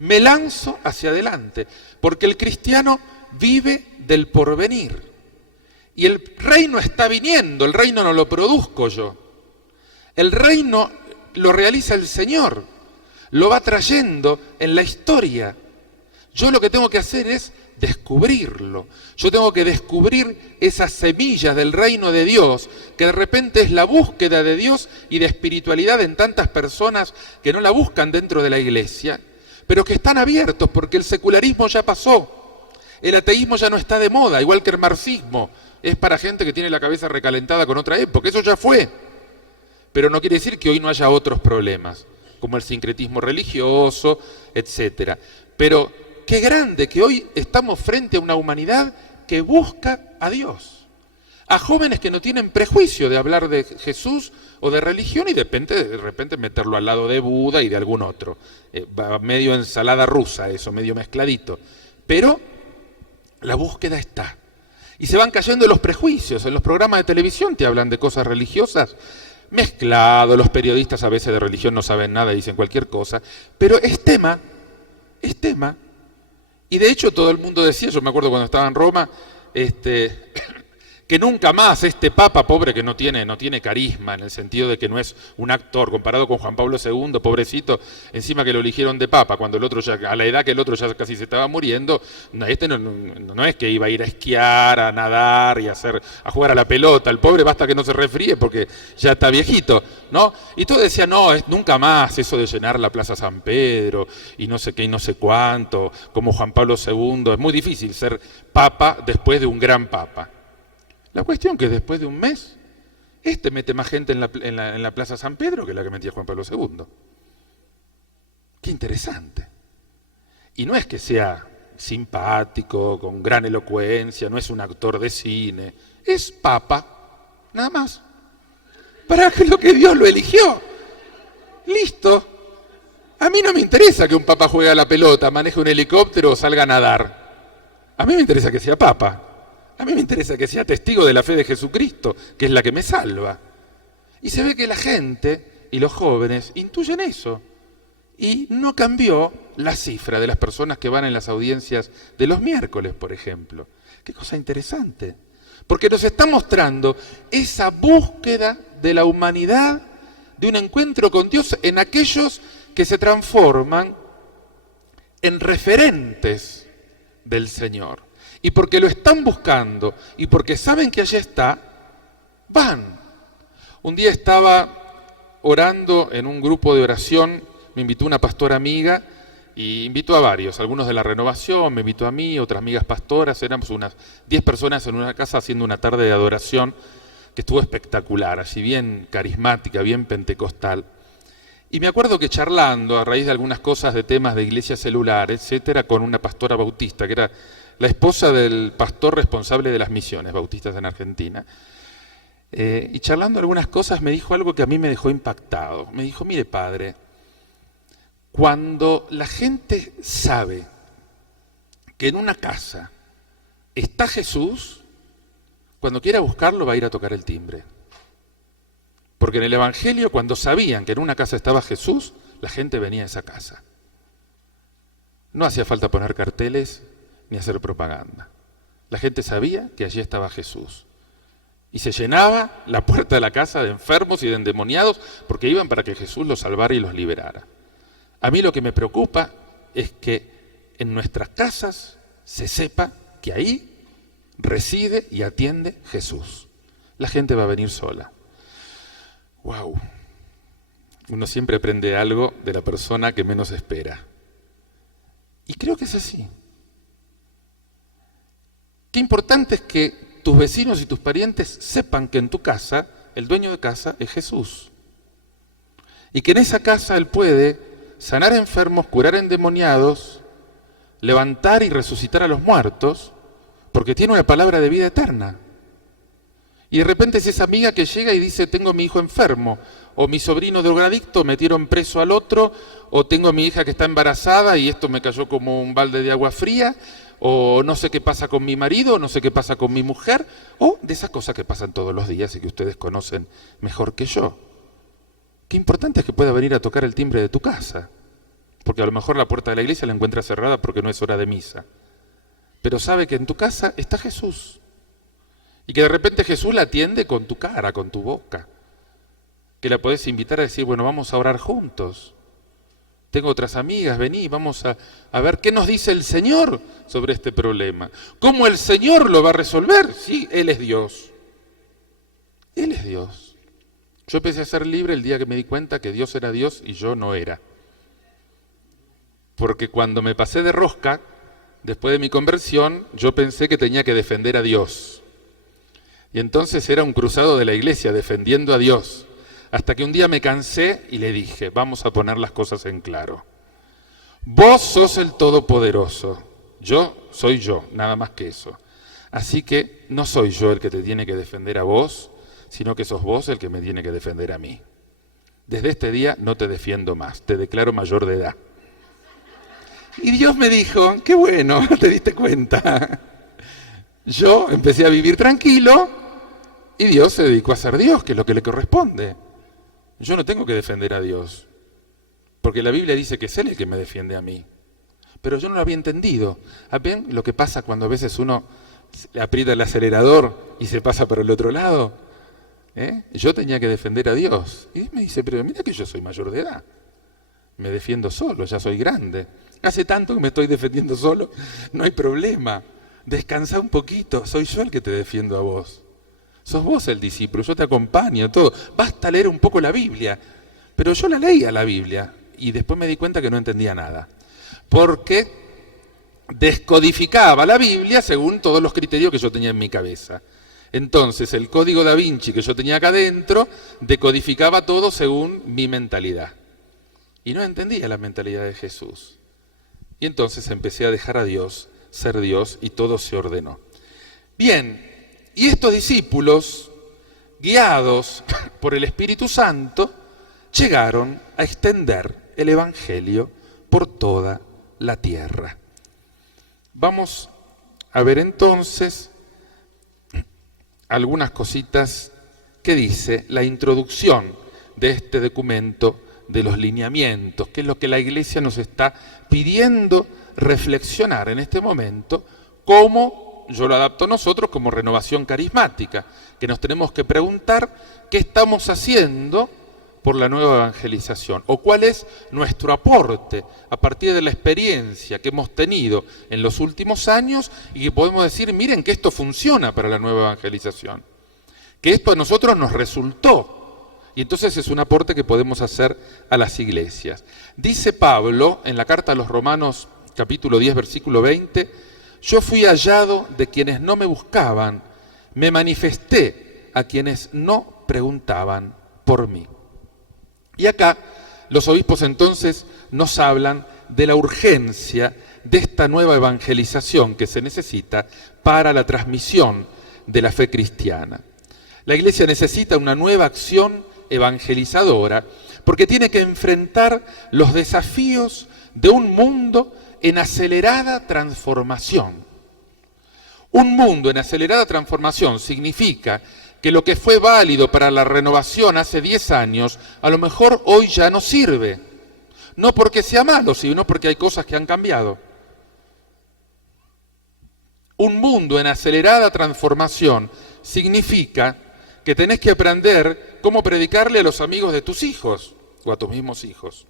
Me lanzo hacia adelante, porque el cristiano vive del porvenir. Y el reino está viniendo, el reino no lo produzco yo. El reino lo realiza el Señor, lo va trayendo en la historia. Yo lo que tengo que hacer es descubrirlo. Yo tengo que descubrir esas semillas del reino de Dios, que de repente es la búsqueda de Dios y de espiritualidad en tantas personas que no la buscan dentro de la iglesia, pero que están abiertos porque el secularismo ya pasó. El ateísmo ya no está de moda, igual que el marxismo. Es para gente que tiene la cabeza recalentada con otra época. Eso ya fue. Pero no quiere decir que hoy no haya otros problemas, como el sincretismo religioso, etc. Pero qué grande que hoy estamos frente a una humanidad que busca a Dios. A jóvenes que no tienen prejuicio de hablar de Jesús o de religión y de repente meterlo al lado de Buda y de algún otro. Medio ensalada rusa eso, medio mezcladito. Pero la búsqueda está. Y se van cayendo los prejuicios. En los programas de televisión te hablan de cosas religiosas mezclado. Los periodistas a veces de religión no saben nada y dicen cualquier cosa. Pero es tema es tema. Y de hecho todo el mundo decía, yo me acuerdo cuando estaba en Roma, que nunca más este Papa, pobre que no tiene carisma, en el sentido de que no es un actor, comparado con Juan Pablo II, pobrecito, encima que lo eligieron de Papa, cuando el otro ya, a la edad que el otro ya casi se estaba muriendo, no es que iba a ir a esquiar, a nadar y a jugar a la pelota, el pobre basta que no se resfríe porque ya está viejito, ¿no? Y todos decían, no, nunca más eso de llenar la Plaza San Pedro y no sé qué y no sé cuánto, como Juan Pablo II, es muy difícil ser Papa después de un gran Papa. La cuestión que después de un mes, mete más gente en la Plaza San Pedro que la que metía Juan Pablo II. Qué interesante. Y no es que sea simpático, con gran elocuencia, no es un actor de cine, es Papa, nada más. Para lo que Dios lo eligió. Listo. A mí no me interesa que un Papa juegue a la pelota, maneje un helicóptero o salga a nadar. A mí me interesa que sea Papa. A mí me interesa que sea testigo de la fe de Jesucristo, que es la que me salva. Y se ve que la gente y los jóvenes intuyen eso. Y no cambió la cifra de las personas que van en las audiencias de los miércoles, por ejemplo. Qué cosa interesante. Porque nos está mostrando esa búsqueda de la humanidad, de un encuentro con Dios en aquellos que se transforman en referentes del Señor. Y porque lo están buscando y porque saben que allí está, van. Un día estaba orando en un grupo de oración, me invitó una pastora amiga y invitó a varios, algunos de la Renovación, me invitó a mí, otras amigas pastoras, éramos unas 10 personas en una casa haciendo una tarde de adoración que estuvo espectacular, así bien carismática, bien pentecostal. Y me acuerdo que charlando a raíz de algunas cosas de temas de iglesia celular, etcétera, con una pastora bautista que era la esposa del pastor responsable de las misiones bautistas en Argentina. Y charlando algunas cosas me dijo algo que a mí me dejó impactado. Me dijo, mire padre, cuando la gente sabe que en una casa está Jesús, cuando quiera buscarlo va a ir a tocar el timbre. Porque en el Evangelio, cuando sabían que en una casa estaba Jesús, la gente venía a esa casa. No hacía falta poner carteles ni hacer propaganda. La gente sabía que allí estaba Jesús. Y se llenaba la puerta de la casa de enfermos y de endemoniados porque iban para que Jesús los salvara y los liberara. A mí lo que me preocupa es que en nuestras casas se sepa que ahí reside y atiende Jesús. La gente va a venir sola. ¡Wow! Uno siempre aprende algo de la persona que menos espera. Y creo que es así. Qué importante es que tus vecinos y tus parientes sepan que en tu casa, el dueño de casa es Jesús. Y que en esa casa Él puede sanar enfermos, curar endemoniados, levantar y resucitar a los muertos, porque tiene una palabra de vida eterna. Y de repente es esa amiga que llega y dice, tengo a mi hijo enfermo, o mi sobrino drogadicto, metieron preso al otro, o tengo a mi hija que está embarazada y esto me cayó como un balde de agua fría, o no sé qué pasa con mi marido, no sé qué pasa con mi mujer, o de esas cosas que pasan todos los días y que ustedes conocen mejor que yo. Qué importante es que pueda venir a tocar el timbre de tu casa, porque a lo mejor la puerta de la iglesia la encuentra cerrada porque no es hora de misa, pero sabe que en tu casa está Jesús, y que de repente Jesús la atiende con tu cara, con tu boca, que la podés invitar a decir, bueno, vamos a orar juntos. Tengo otras amigas, vení, vamos a ver qué nos dice el Señor sobre este problema. ¿Cómo el Señor lo va a resolver? Sí, Él es Dios. Él es Dios. Yo empecé a ser libre el día que me di cuenta que Dios era Dios y yo no era. Porque cuando me pasé de rosca, después de mi conversión, yo pensé que tenía que defender a Dios. Y entonces era un cruzado de la iglesia defendiendo a Dios. Hasta que un día me cansé y le dije, vamos a poner las cosas en claro. Vos sos el Todopoderoso, yo soy yo, nada más que eso. Así que no soy yo el que te tiene que defender a vos, sino que sos vos el que me tiene que defender a mí. Desde este día no te defiendo más, te declaro mayor de edad. Y Dios me dijo, qué bueno, te diste cuenta. Yo empecé a vivir tranquilo y Dios se dedicó a ser Dios, que es lo que le corresponde. Yo no tengo que defender a Dios, porque la Biblia dice que es Él el que me defiende a mí. Pero yo no lo había entendido. ¿Ven lo que pasa cuando a veces uno aprieta el acelerador y se pasa por el otro lado? Yo tenía que defender a Dios. Y Dios me dice, pero mira que yo soy mayor de edad. Me defiendo solo, ya soy grande. Hace tanto que me estoy defendiendo solo, no hay problema. Descansa un poquito, soy yo el que te defiendo a vos. Sos vos el discípulo, yo te acompaño, todo. Basta leer un poco la Biblia. Pero yo la leía la Biblia y después me di cuenta que no entendía nada. Porque descodificaba la Biblia según todos los criterios que yo tenía en mi cabeza. Entonces el código Da Vinci que yo tenía acá adentro decodificaba todo según mi mentalidad. Y no entendía la mentalidad de Jesús. Y entonces empecé a dejar a Dios ser Dios y todo se ordenó. Bien, y estos discípulos, guiados por el Espíritu Santo, llegaron a extender el Evangelio por toda la tierra. Vamos a ver entonces algunas cositas que dice la introducción de este documento de los lineamientos, que es lo que la Iglesia nos está pidiendo reflexionar en este momento, como yo lo adapto a nosotros como renovación carismática, que nos tenemos que preguntar qué estamos haciendo por la nueva evangelización, o cuál es nuestro aporte a partir de la experiencia que hemos tenido en los últimos años y que podemos decir, miren que esto funciona para la nueva evangelización, que esto a nosotros nos resultó. Y entonces es un aporte que podemos hacer a las iglesias. Dice Pablo en la carta a los Romanos capítulo 10 versículo 20, yo fui hallado de quienes no me buscaban, me manifesté a quienes no preguntaban por mí. Y acá los obispos entonces nos hablan de la urgencia de esta nueva evangelización que se necesita para la transmisión de la fe cristiana. La Iglesia necesita una nueva acción evangelizadora porque tiene que enfrentar los desafíos de un mundo en acelerada transformación. Un mundo en acelerada transformación significa que lo que fue válido para la renovación hace 10 años, a lo mejor hoy ya no sirve. No porque sea malo, sino porque hay cosas que han cambiado. Un mundo en acelerada transformación significa que tenés que aprender cómo predicarle a los amigos de tus hijos o a tus mismos hijos,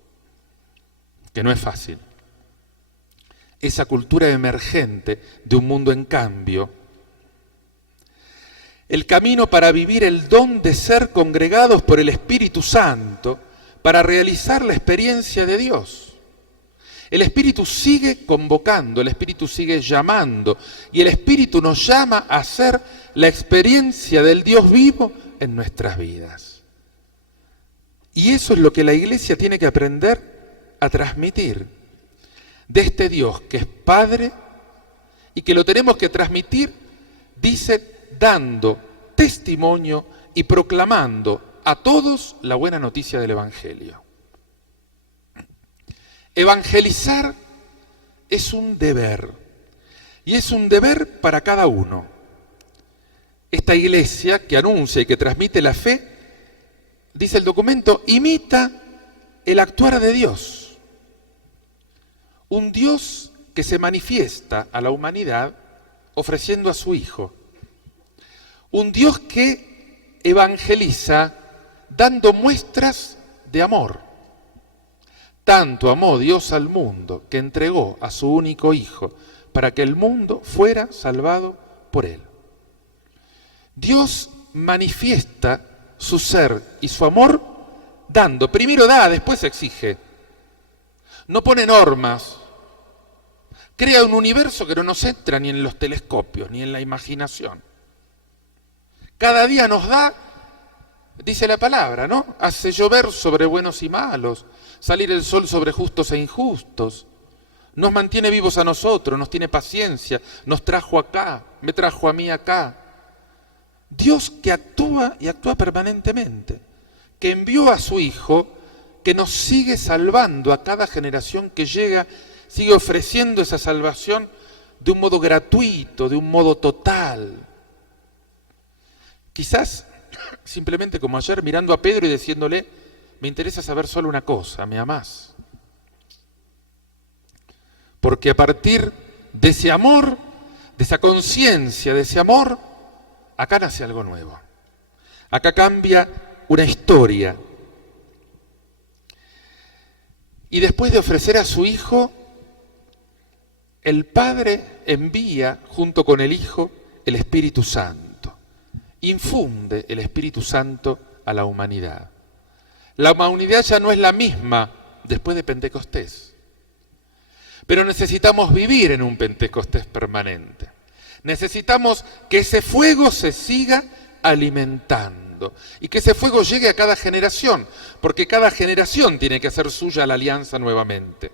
que no es fácil. Esa cultura emergente de un mundo en cambio. El camino para vivir el don de ser congregados por el Espíritu Santo para realizar la experiencia de Dios. El Espíritu sigue convocando, el Espíritu sigue llamando y el Espíritu nos llama a hacer la experiencia del Dios vivo en nuestras vidas. Y eso es lo que la Iglesia tiene que aprender a transmitir de este Dios que es Padre y que lo tenemos que transmitir, dice, dando testimonio y proclamando a todos la buena noticia del Evangelio. Evangelizar es un deber, y es un deber para cada uno. Esta iglesia que anuncia y que transmite la fe, dice el documento, imita el actuar de Dios. Un Dios que se manifiesta a la humanidad ofreciendo a su Hijo. Un Dios que evangeliza dando muestras de amor. Tanto amó Dios al mundo que entregó a su único Hijo para que el mundo fuera salvado por él. Dios manifiesta su ser y su amor dando. Primero da, después exige. No pone normas. Crea un universo que no nos entra ni en los telescopios, ni en la imaginación. Cada día nos da, dice la palabra, ¿no? Hace llover sobre buenos y malos, salir el sol sobre justos e injustos. Nos mantiene vivos a nosotros, nos tiene paciencia, nos trajo acá, me trajo a mí acá. Dios que actúa y actúa permanentemente, que envió a su Hijo, que nos sigue salvando a cada generación que llega, sigue ofreciendo esa salvación de un modo gratuito, de un modo total. Quizás simplemente como ayer mirando a Pedro y diciéndole, me interesa saber solo una cosa, ¿me amás? porque a partir de ese amor, de esa conciencia, de ese amor, acá nace algo nuevo. Acá cambia una historia. Y después de ofrecer a su Hijo, el Padre envía junto con el Hijo el Espíritu Santo. Infunde el Espíritu Santo a la humanidad. La humanidad ya no es la misma después de Pentecostés. Pero necesitamos vivir en un Pentecostés permanente. Necesitamos que ese fuego se siga alimentando y que ese fuego llegue a cada generación, porque cada generación tiene que hacer suya la alianza nuevamente.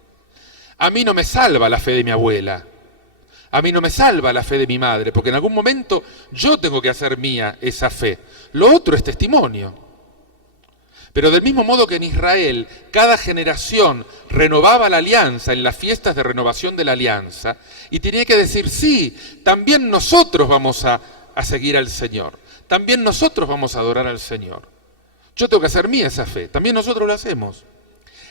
A mí no me salva la fe de mi abuela, a mí no me salva la fe de mi madre, porque en algún momento yo tengo que hacer mía esa fe. Lo otro es testimonio. Pero del mismo modo que en Israel cada generación renovaba la alianza en las fiestas de renovación de la alianza y tenía que decir, sí, también nosotros vamos a seguir al Señor, también nosotros vamos a adorar al Señor. Yo tengo que hacer mía esa fe, también nosotros lo hacemos.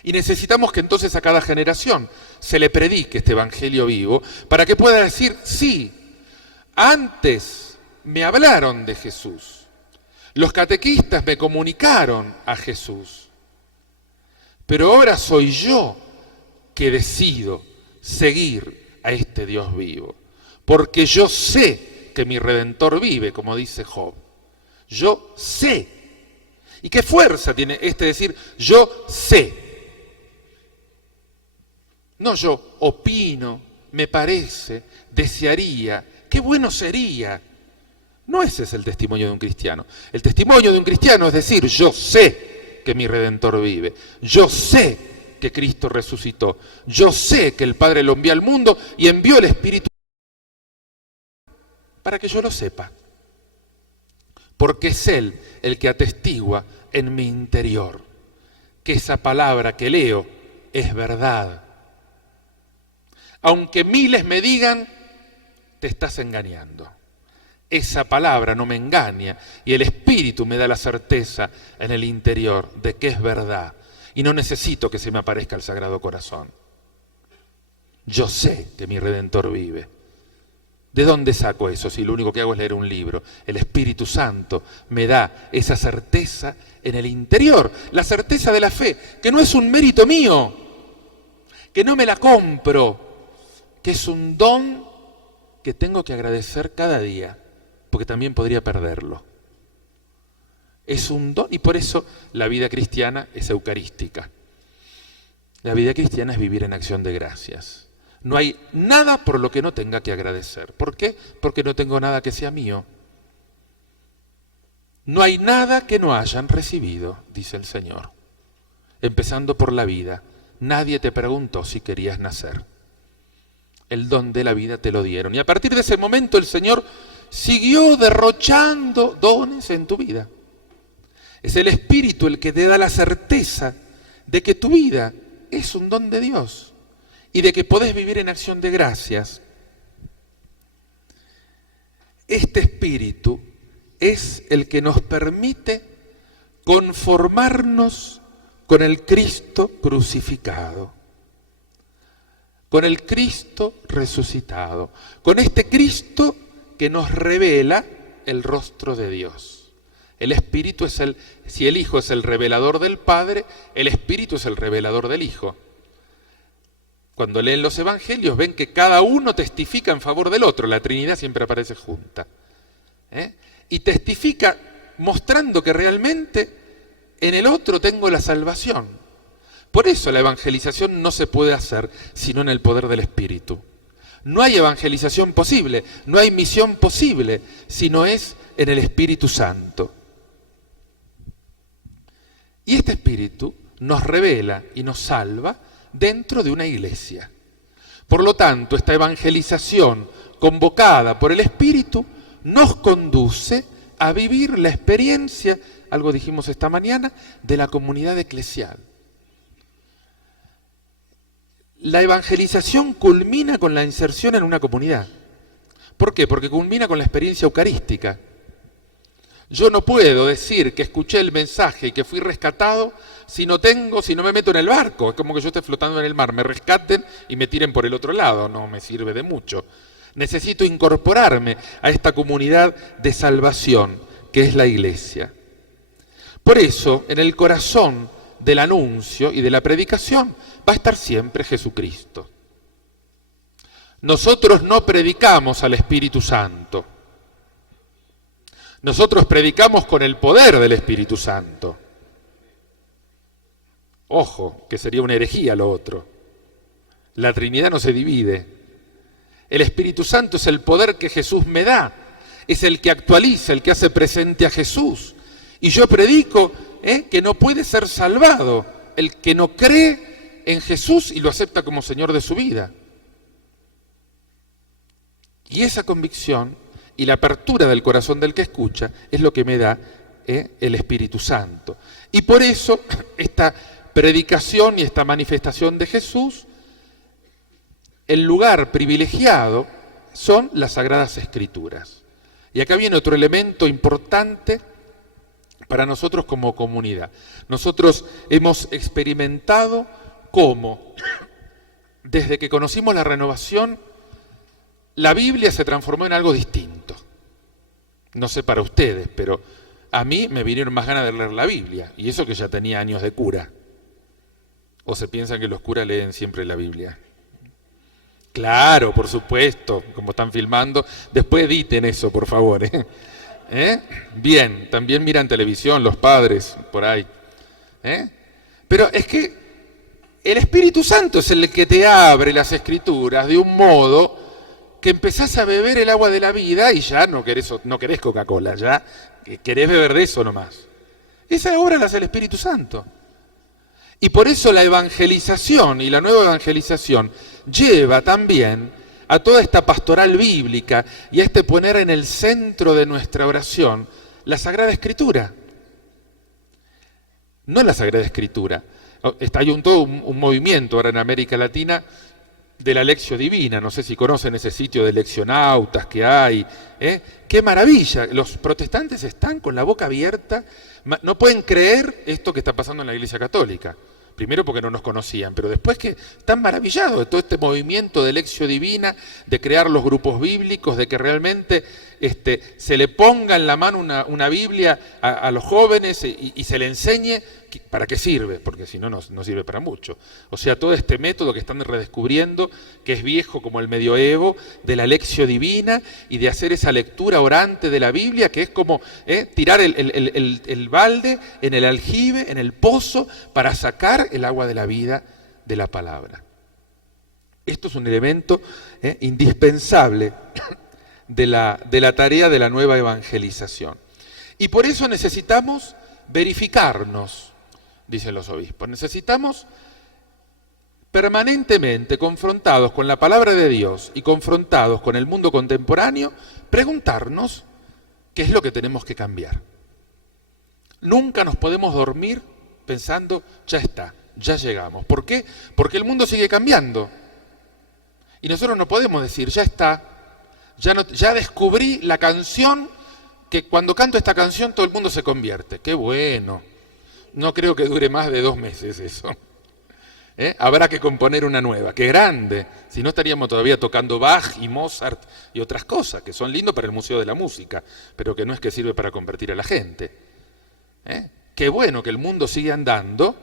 Y necesitamos que entonces a cada generación se le predique este evangelio vivo para que pueda decir, sí, antes me hablaron de Jesús. Los catequistas me comunicaron a Jesús, pero ahora soy yo que decido seguir a este Dios vivo, porque yo sé que mi Redentor vive, como dice Job. Yo sé. ¿Y qué fuerza tiene decir yo sé? No yo opino, me parece, desearía, qué bueno sería. No ese es el testimonio de un cristiano. El testimonio de un cristiano es decir, yo sé que mi Redentor vive, yo sé que Cristo resucitó, yo sé que el Padre lo envió al mundo y envió el Espíritu para que yo lo sepa. Porque es Él el que atestigua en mi interior que esa palabra que leo es verdad. Aunque miles me digan, te estás engañando. Esa palabra no me engaña y el Espíritu me da la certeza en el interior de que es verdad y no necesito que se me aparezca el Sagrado Corazón. Yo sé que mi Redentor vive. ¿De dónde saco eso si lo único que hago es leer un libro? El Espíritu Santo me da esa certeza en el interior, la certeza de la fe, que no es un mérito mío, que no me la compro, que es un don que tengo que agradecer cada día, porque también podría perderlo. Es un don y por eso la vida cristiana es eucarística. La vida cristiana es vivir en acción de gracias. No hay nada por lo que no tenga que agradecer. ¿Por qué? Porque no tengo nada que sea mío. No hay nada que no hayan recibido, dice el Señor. Empezando por la vida. Nadie te preguntó si querías nacer. El don de la vida te lo dieron. Y a partir de ese momento el Señor siguió derrochando dones en tu vida. Es el Espíritu el que te da la certeza de que tu vida es un don de Dios y de que podés vivir en acción de gracias. Este Espíritu es el que nos permite conformarnos con el Cristo crucificado, con el Cristo resucitado, con este Cristo que nos revela el rostro de Dios. El Espíritu es si el Hijo es el revelador del Padre, el Espíritu es el revelador del Hijo. Cuando leen los Evangelios ven que cada uno testifica en favor del otro, la Trinidad siempre aparece junta. Y testifica mostrando que realmente en el otro tengo la salvación. Por eso la evangelización no se puede hacer sino en el poder del Espíritu. No hay evangelización posible, no hay misión posible, sino es en el Espíritu Santo. Y este Espíritu nos revela y nos salva dentro de una iglesia. Por lo tanto, esta evangelización convocada por el Espíritu nos conduce a vivir la experiencia, algo dijimos esta mañana, de la comunidad eclesial. La evangelización culmina con la inserción en una comunidad. ¿Por qué? Porque culmina con la experiencia eucarística. Yo no puedo decir que escuché el mensaje y que fui rescatado si no me meto en el barco. Es como que yo esté flotando en el mar, me rescaten y me tiren por el otro lado. No me sirve de mucho. Necesito incorporarme a esta comunidad de salvación que es la iglesia. Por eso, en el corazón del anuncio y de la predicación va a estar siempre Jesucristo. Nosotros no predicamos al Espíritu Santo. Nosotros predicamos con el poder del Espíritu Santo. Ojo, que sería una herejía lo otro. La Trinidad no se divide. El Espíritu Santo es el poder que Jesús me da. Es el que actualiza, el que hace presente a Jesús. Y yo predico que no puede ser salvado el que no cree en Jesús y lo acepta como Señor de su vida. Y esa convicción y la apertura del corazón del que escucha es lo que me da el Espíritu Santo. Y por eso esta predicación y esta manifestación de Jesús, el lugar privilegiado son las Sagradas Escrituras. Y acá viene otro elemento importante para nosotros como comunidad. Nosotros hemos experimentado cómo, desde que conocimos la renovación, la Biblia se transformó en algo distinto. No sé para ustedes, pero a mí me vinieron más ganas de leer la Biblia, y eso que ya tenía años de cura. ¿O se piensan que los curas leen siempre la Biblia? Claro, por supuesto, como están filmando. Después editen eso, por favor. Bien, también miran televisión los padres, por ahí. Pero es que el Espíritu Santo es el que te abre las Escrituras de un modo que empezás a beber el agua de la vida y ya no querés Coca-Cola, ya querés beber de eso nomás. Esa obra la hace el Espíritu Santo. Y por eso la evangelización y la nueva evangelización lleva también a toda esta pastoral bíblica y a este poner en el centro de nuestra oración la Sagrada Escritura. No la Sagrada Escritura. Hay todo un movimiento ahora en América Latina de la Lectio Divina. No sé si conocen ese sitio de leccionautas que hay. ¡Qué maravilla! Los protestantes están con la boca abierta. No pueden creer esto que está pasando en la Iglesia Católica. Primero porque no nos conocían, pero después que están maravillados de todo este movimiento de Lectio Divina, de crear los grupos bíblicos, de que realmente se le ponga en la mano una Biblia a los jóvenes y se le enseñe para qué sirve, porque si no, no sirve para mucho. O sea, todo este método que están redescubriendo, que es viejo como el medioevo, de la Lectio Divina y de hacer esa lectura orante de la Biblia, que es como tirar el balde en el aljibe, en el pozo, para sacar el agua de la vida de la palabra. Esto es un elemento indispensable de la tarea de la nueva evangelización. Y por eso necesitamos verificarnos, dicen los obispos. Necesitamos permanentemente, confrontados con la palabra de Dios y confrontados con el mundo contemporáneo, preguntarnos qué es lo que tenemos que cambiar. Nunca nos podemos dormir pensando, ya está, ya llegamos. ¿Por qué? Porque el mundo sigue cambiando. Y nosotros no podemos decir, ya está, ya descubrí la canción que cuando canto esta canción todo el mundo se convierte. ¡Qué bueno! No creo que dure más de 2 meses eso. Habrá que componer una nueva. ¡Qué grande! Si no estaríamos todavía tocando Bach y Mozart y otras cosas, que son lindos para el Museo de la Música, pero que no es que sirve para convertir a la gente. ¡Qué bueno que el mundo sigue andando!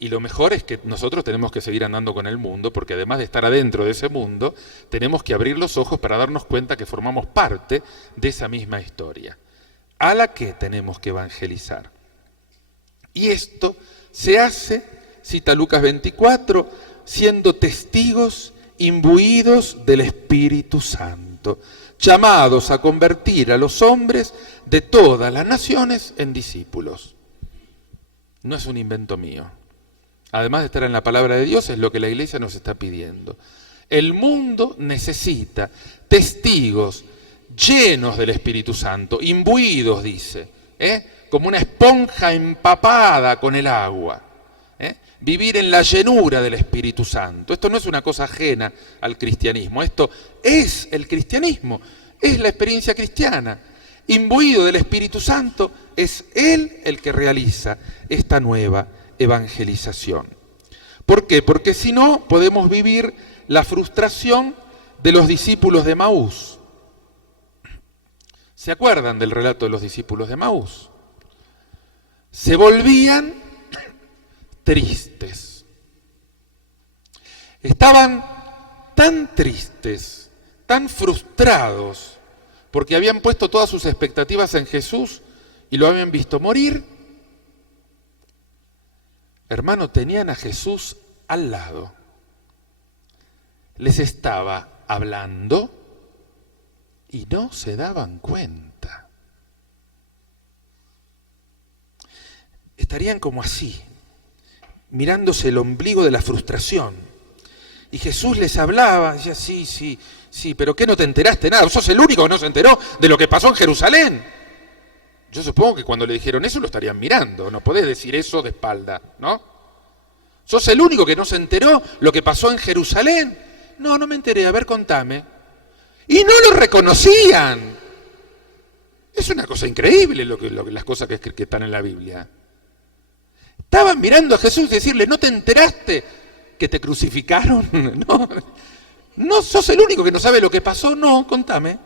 Y lo mejor es que nosotros tenemos que seguir andando con el mundo, porque además de estar adentro de ese mundo, tenemos que abrir los ojos para darnos cuenta que formamos parte de esa misma historia, a la que tenemos que evangelizar. Y esto se hace, cita Lucas 24, siendo testigos imbuidos del Espíritu Santo, llamados a convertir a los hombres de todas las naciones en discípulos. No es un invento mío. Además de estar en la palabra de Dios, es lo que la Iglesia nos está pidiendo. El mundo necesita testigos llenos del Espíritu Santo, imbuidos, dice, como una esponja empapada con el agua. Vivir en la llenura del Espíritu Santo. Esto no es una cosa ajena al cristianismo, esto es el cristianismo, es la experiencia cristiana. imbuido del Espíritu Santo, es Él el que realiza esta nueva evangelización. ¿Por qué? Porque si no, podemos vivir la frustración de los discípulos de Emaús. ¿Se acuerdan del relato de los discípulos de Emaús? Se volvían tristes. Estaban tan tristes, tan frustrados, porque habían puesto todas sus expectativas en Jesús y lo habían visto morir. Hermano, tenían a Jesús al lado. Les estaba hablando y no se daban cuenta. Estarían como así, mirándose el ombligo de la frustración. Y Jesús les hablaba, decía, sí, pero ¿qué no te enteraste nada? Sos el único que no se enteró de lo que pasó en Jerusalén. Yo supongo que cuando le dijeron eso lo estarían mirando, no podés decir eso de espalda, ¿no? Sos el único que no se enteró lo que pasó en Jerusalén. No me enteré, a ver, contame. Y no lo reconocían. Es una cosa increíble las cosas que están en la Biblia. Estaban mirando a Jesús y decirle, ¿no te enteraste que te crucificaron? No sos el único que no sabe lo que pasó, no, contame.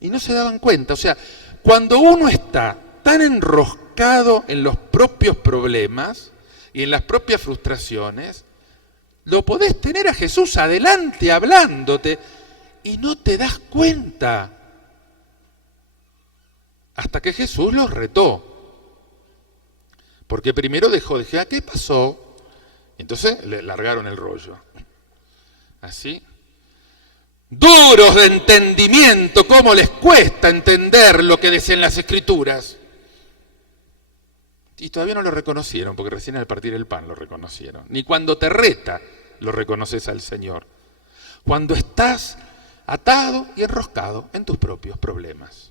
Y no se daban cuenta. O sea, cuando uno está tan enroscado en los propios problemas y en las propias frustraciones, lo podés tener a Jesús adelante hablándote y no te das cuenta. Hasta que Jesús los retó. Porque primero dejó, ¿qué pasó? Entonces le largaron el rollo. Así. Duros de entendimiento, ¿cómo les cuesta entender lo que decían las Escrituras? Y todavía no lo reconocieron, porque recién al partir el pan lo reconocieron. Ni cuando te reta lo reconoces al Señor. Cuando estás atado y enroscado en tus propios problemas.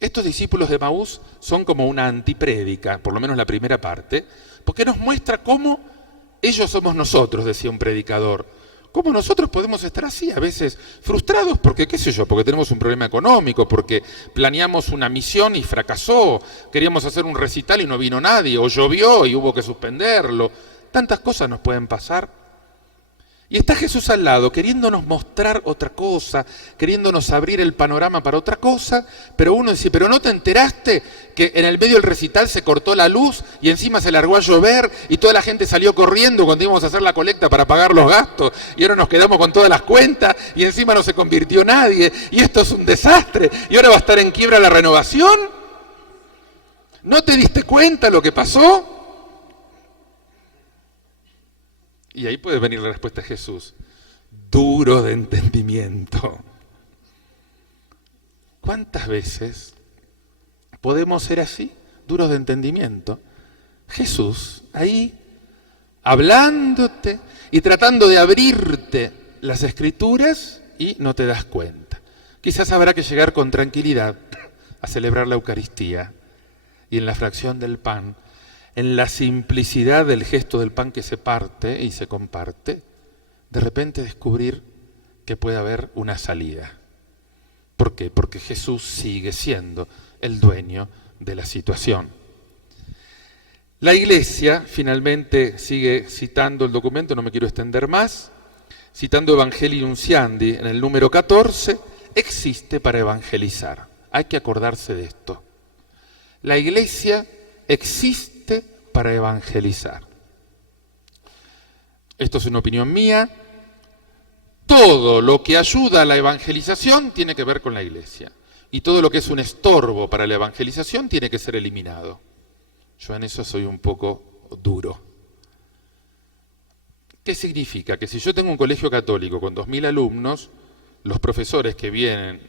Estos discípulos de Emaús son como una antiprédica, por lo menos la primera parte, porque nos muestra cómo ellos somos nosotros, decía un predicador. ¿Cómo nosotros podemos estar así, a veces frustrados? Porque, qué sé yo, porque tenemos un problema económico, porque planeamos una misión y fracasó, queríamos hacer un recital y no vino nadie, o llovió y hubo que suspenderlo. Tantas cosas nos pueden pasar. Y está Jesús al lado, queriéndonos mostrar otra cosa, queriéndonos abrir el panorama para otra cosa, pero uno dice, ¿pero no te enteraste que en el medio del recital se cortó la luz y encima se largó a llover y toda la gente salió corriendo cuando íbamos a hacer la colecta para pagar los gastos y ahora nos quedamos con todas las cuentas y encima no se convirtió nadie y esto es un desastre y ahora va a estar en quiebra la renovación? ¿No te diste cuenta lo que pasó? Y ahí puede venir la respuesta de Jesús. Duro de entendimiento. ¿Cuántas veces podemos ser así? Duros de entendimiento. Jesús ahí hablándote y tratando de abrirte las Escrituras y no te das cuenta. Quizás habrá que llegar con tranquilidad a celebrar la Eucaristía y en la fracción del pan, en la simplicidad del gesto del pan que se parte y se comparte, de repente descubrir que puede haber una salida. ¿Por qué? Porque Jesús sigue siendo el dueño de la situación. La Iglesia finalmente sigue citando el documento, no me quiero extender más, citando Evangelii Nuntiandi en el número 14, existe para evangelizar. Hay que acordarse de esto. La Iglesia existe para evangelizar. Esto es una opinión mía. Todo lo que ayuda a la evangelización tiene que ver con la Iglesia. Y todo lo que es un estorbo para la evangelización tiene que ser eliminado. Yo en eso soy un poco duro. ¿Qué significa? Que si yo tengo un colegio católico con 2000 alumnos, los profesores que vienen,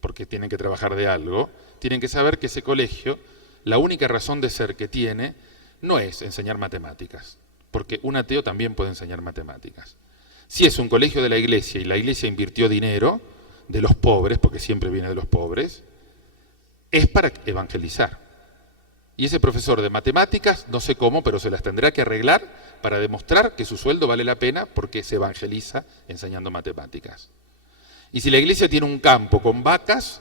porque tienen que trabajar de algo, tienen que saber que ese colegio, la única razón de ser que tiene, no es enseñar matemáticas, porque un ateo también puede enseñar matemáticas. Si es un colegio de la Iglesia y la Iglesia invirtió dinero de los pobres, porque siempre viene de los pobres, es para evangelizar. Y ese profesor de matemáticas, no sé cómo, pero se las tendrá que arreglar para demostrar que su sueldo vale la pena porque se evangeliza enseñando matemáticas. Y si la iglesia tiene un campo con vacas,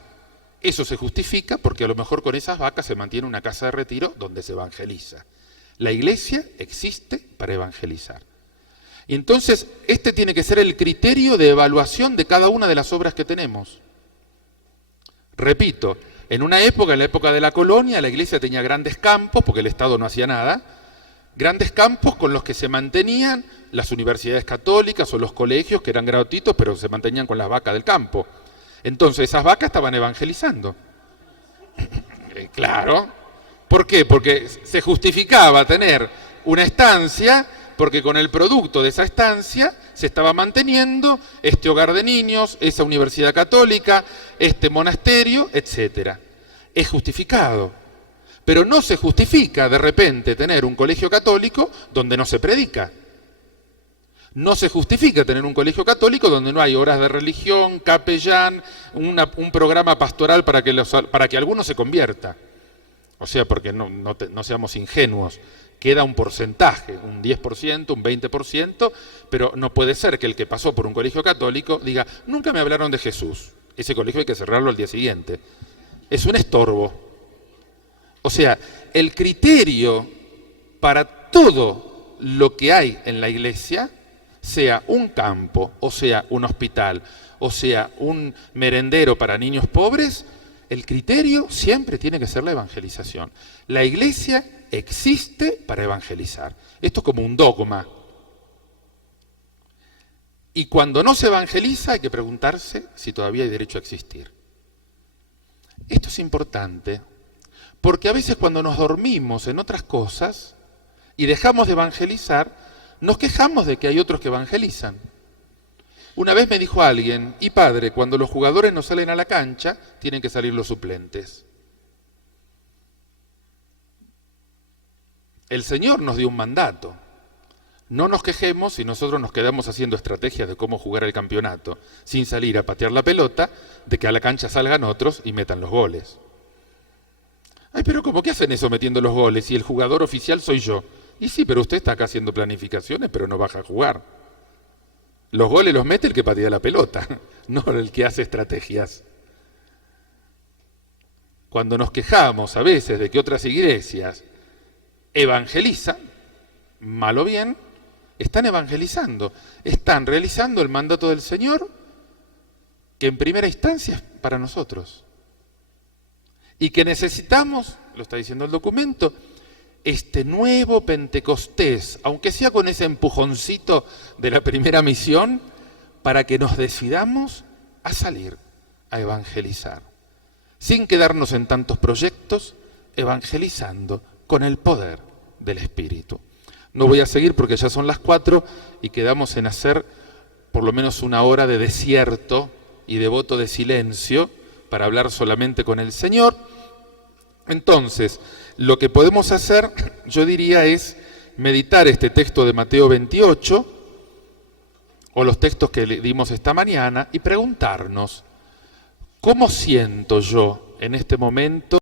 eso se justifica porque a lo mejor con esas vacas se mantiene una casa de retiro donde se evangeliza. La iglesia existe para evangelizar. Y entonces este tiene que ser el criterio de evaluación de cada una de las obras que tenemos. Repito, en la época de la colonia, la iglesia tenía grandes campos, porque el Estado no hacía nada, grandes campos con los que se mantenían las universidades católicas o los colegios, que eran gratuitos, pero se mantenían con las vacas del campo. Entonces esas vacas estaban evangelizando. Claro. ¿Por qué? Porque se justificaba tener una estancia, porque con el producto de esa estancia se estaba manteniendo este hogar de niños, esa universidad católica, este monasterio, etc. Es justificado. Pero no se justifica de repente tener un colegio católico donde no se predica. No se justifica tener un colegio católico donde no hay horas de religión, capellán, un programa pastoral para que alguno se convierta. O sea, porque no seamos ingenuos. Queda un porcentaje, un 10%, un 20%, pero no puede ser que el que pasó por un colegio católico diga, nunca me hablaron de Jesús. Ese colegio hay que cerrarlo al día siguiente. Es un estorbo. O sea, el criterio para todo lo que hay en la iglesia, sea un campo, o sea un hospital, o sea un merendero para niños pobres, el criterio siempre tiene que ser la evangelización. La iglesia existe para evangelizar. Esto es como un dogma. Y cuando no se evangeliza hay que preguntarse si todavía hay derecho a existir. Esto es importante porque a veces cuando nos dormimos en otras cosas y dejamos de evangelizar, nos quejamos de que hay otros que evangelizan. Una vez me dijo alguien, y padre, cuando los jugadores no salen a la cancha, tienen que salir los suplentes. El Señor nos dio un mandato. No nos quejemos si nosotros nos quedamos haciendo estrategias de cómo jugar el campeonato, sin salir a patear la pelota, de que a la cancha salgan otros y metan los goles. Ay, pero ¿cómo que hacen eso metiendo los goles? Y el jugador oficial soy yo. Y sí, pero usted está acá haciendo planificaciones, pero no baja a jugar. Los goles los mete el que patea la pelota, no el que hace estrategias. Cuando nos quejamos a veces de que otras iglesias evangelizan, mal o bien, están evangelizando, están realizando el mandato del Señor, que en primera instancia es para nosotros. Y que necesitamos, lo está diciendo el documento, este nuevo Pentecostés, aunque sea con ese empujoncito de la primera misión, para que nos decidamos a salir a evangelizar, sin quedarnos en tantos proyectos, evangelizando con el poder del Espíritu. No voy a seguir porque ya son las 4 y quedamos en hacer por lo menos una hora de desierto y de voto de silencio para hablar solamente con el Señor. Entonces, lo que podemos hacer, yo diría, es meditar este texto de Mateo 28, o los textos que le dimos esta mañana, y preguntarnos, ¿cómo siento yo en este momento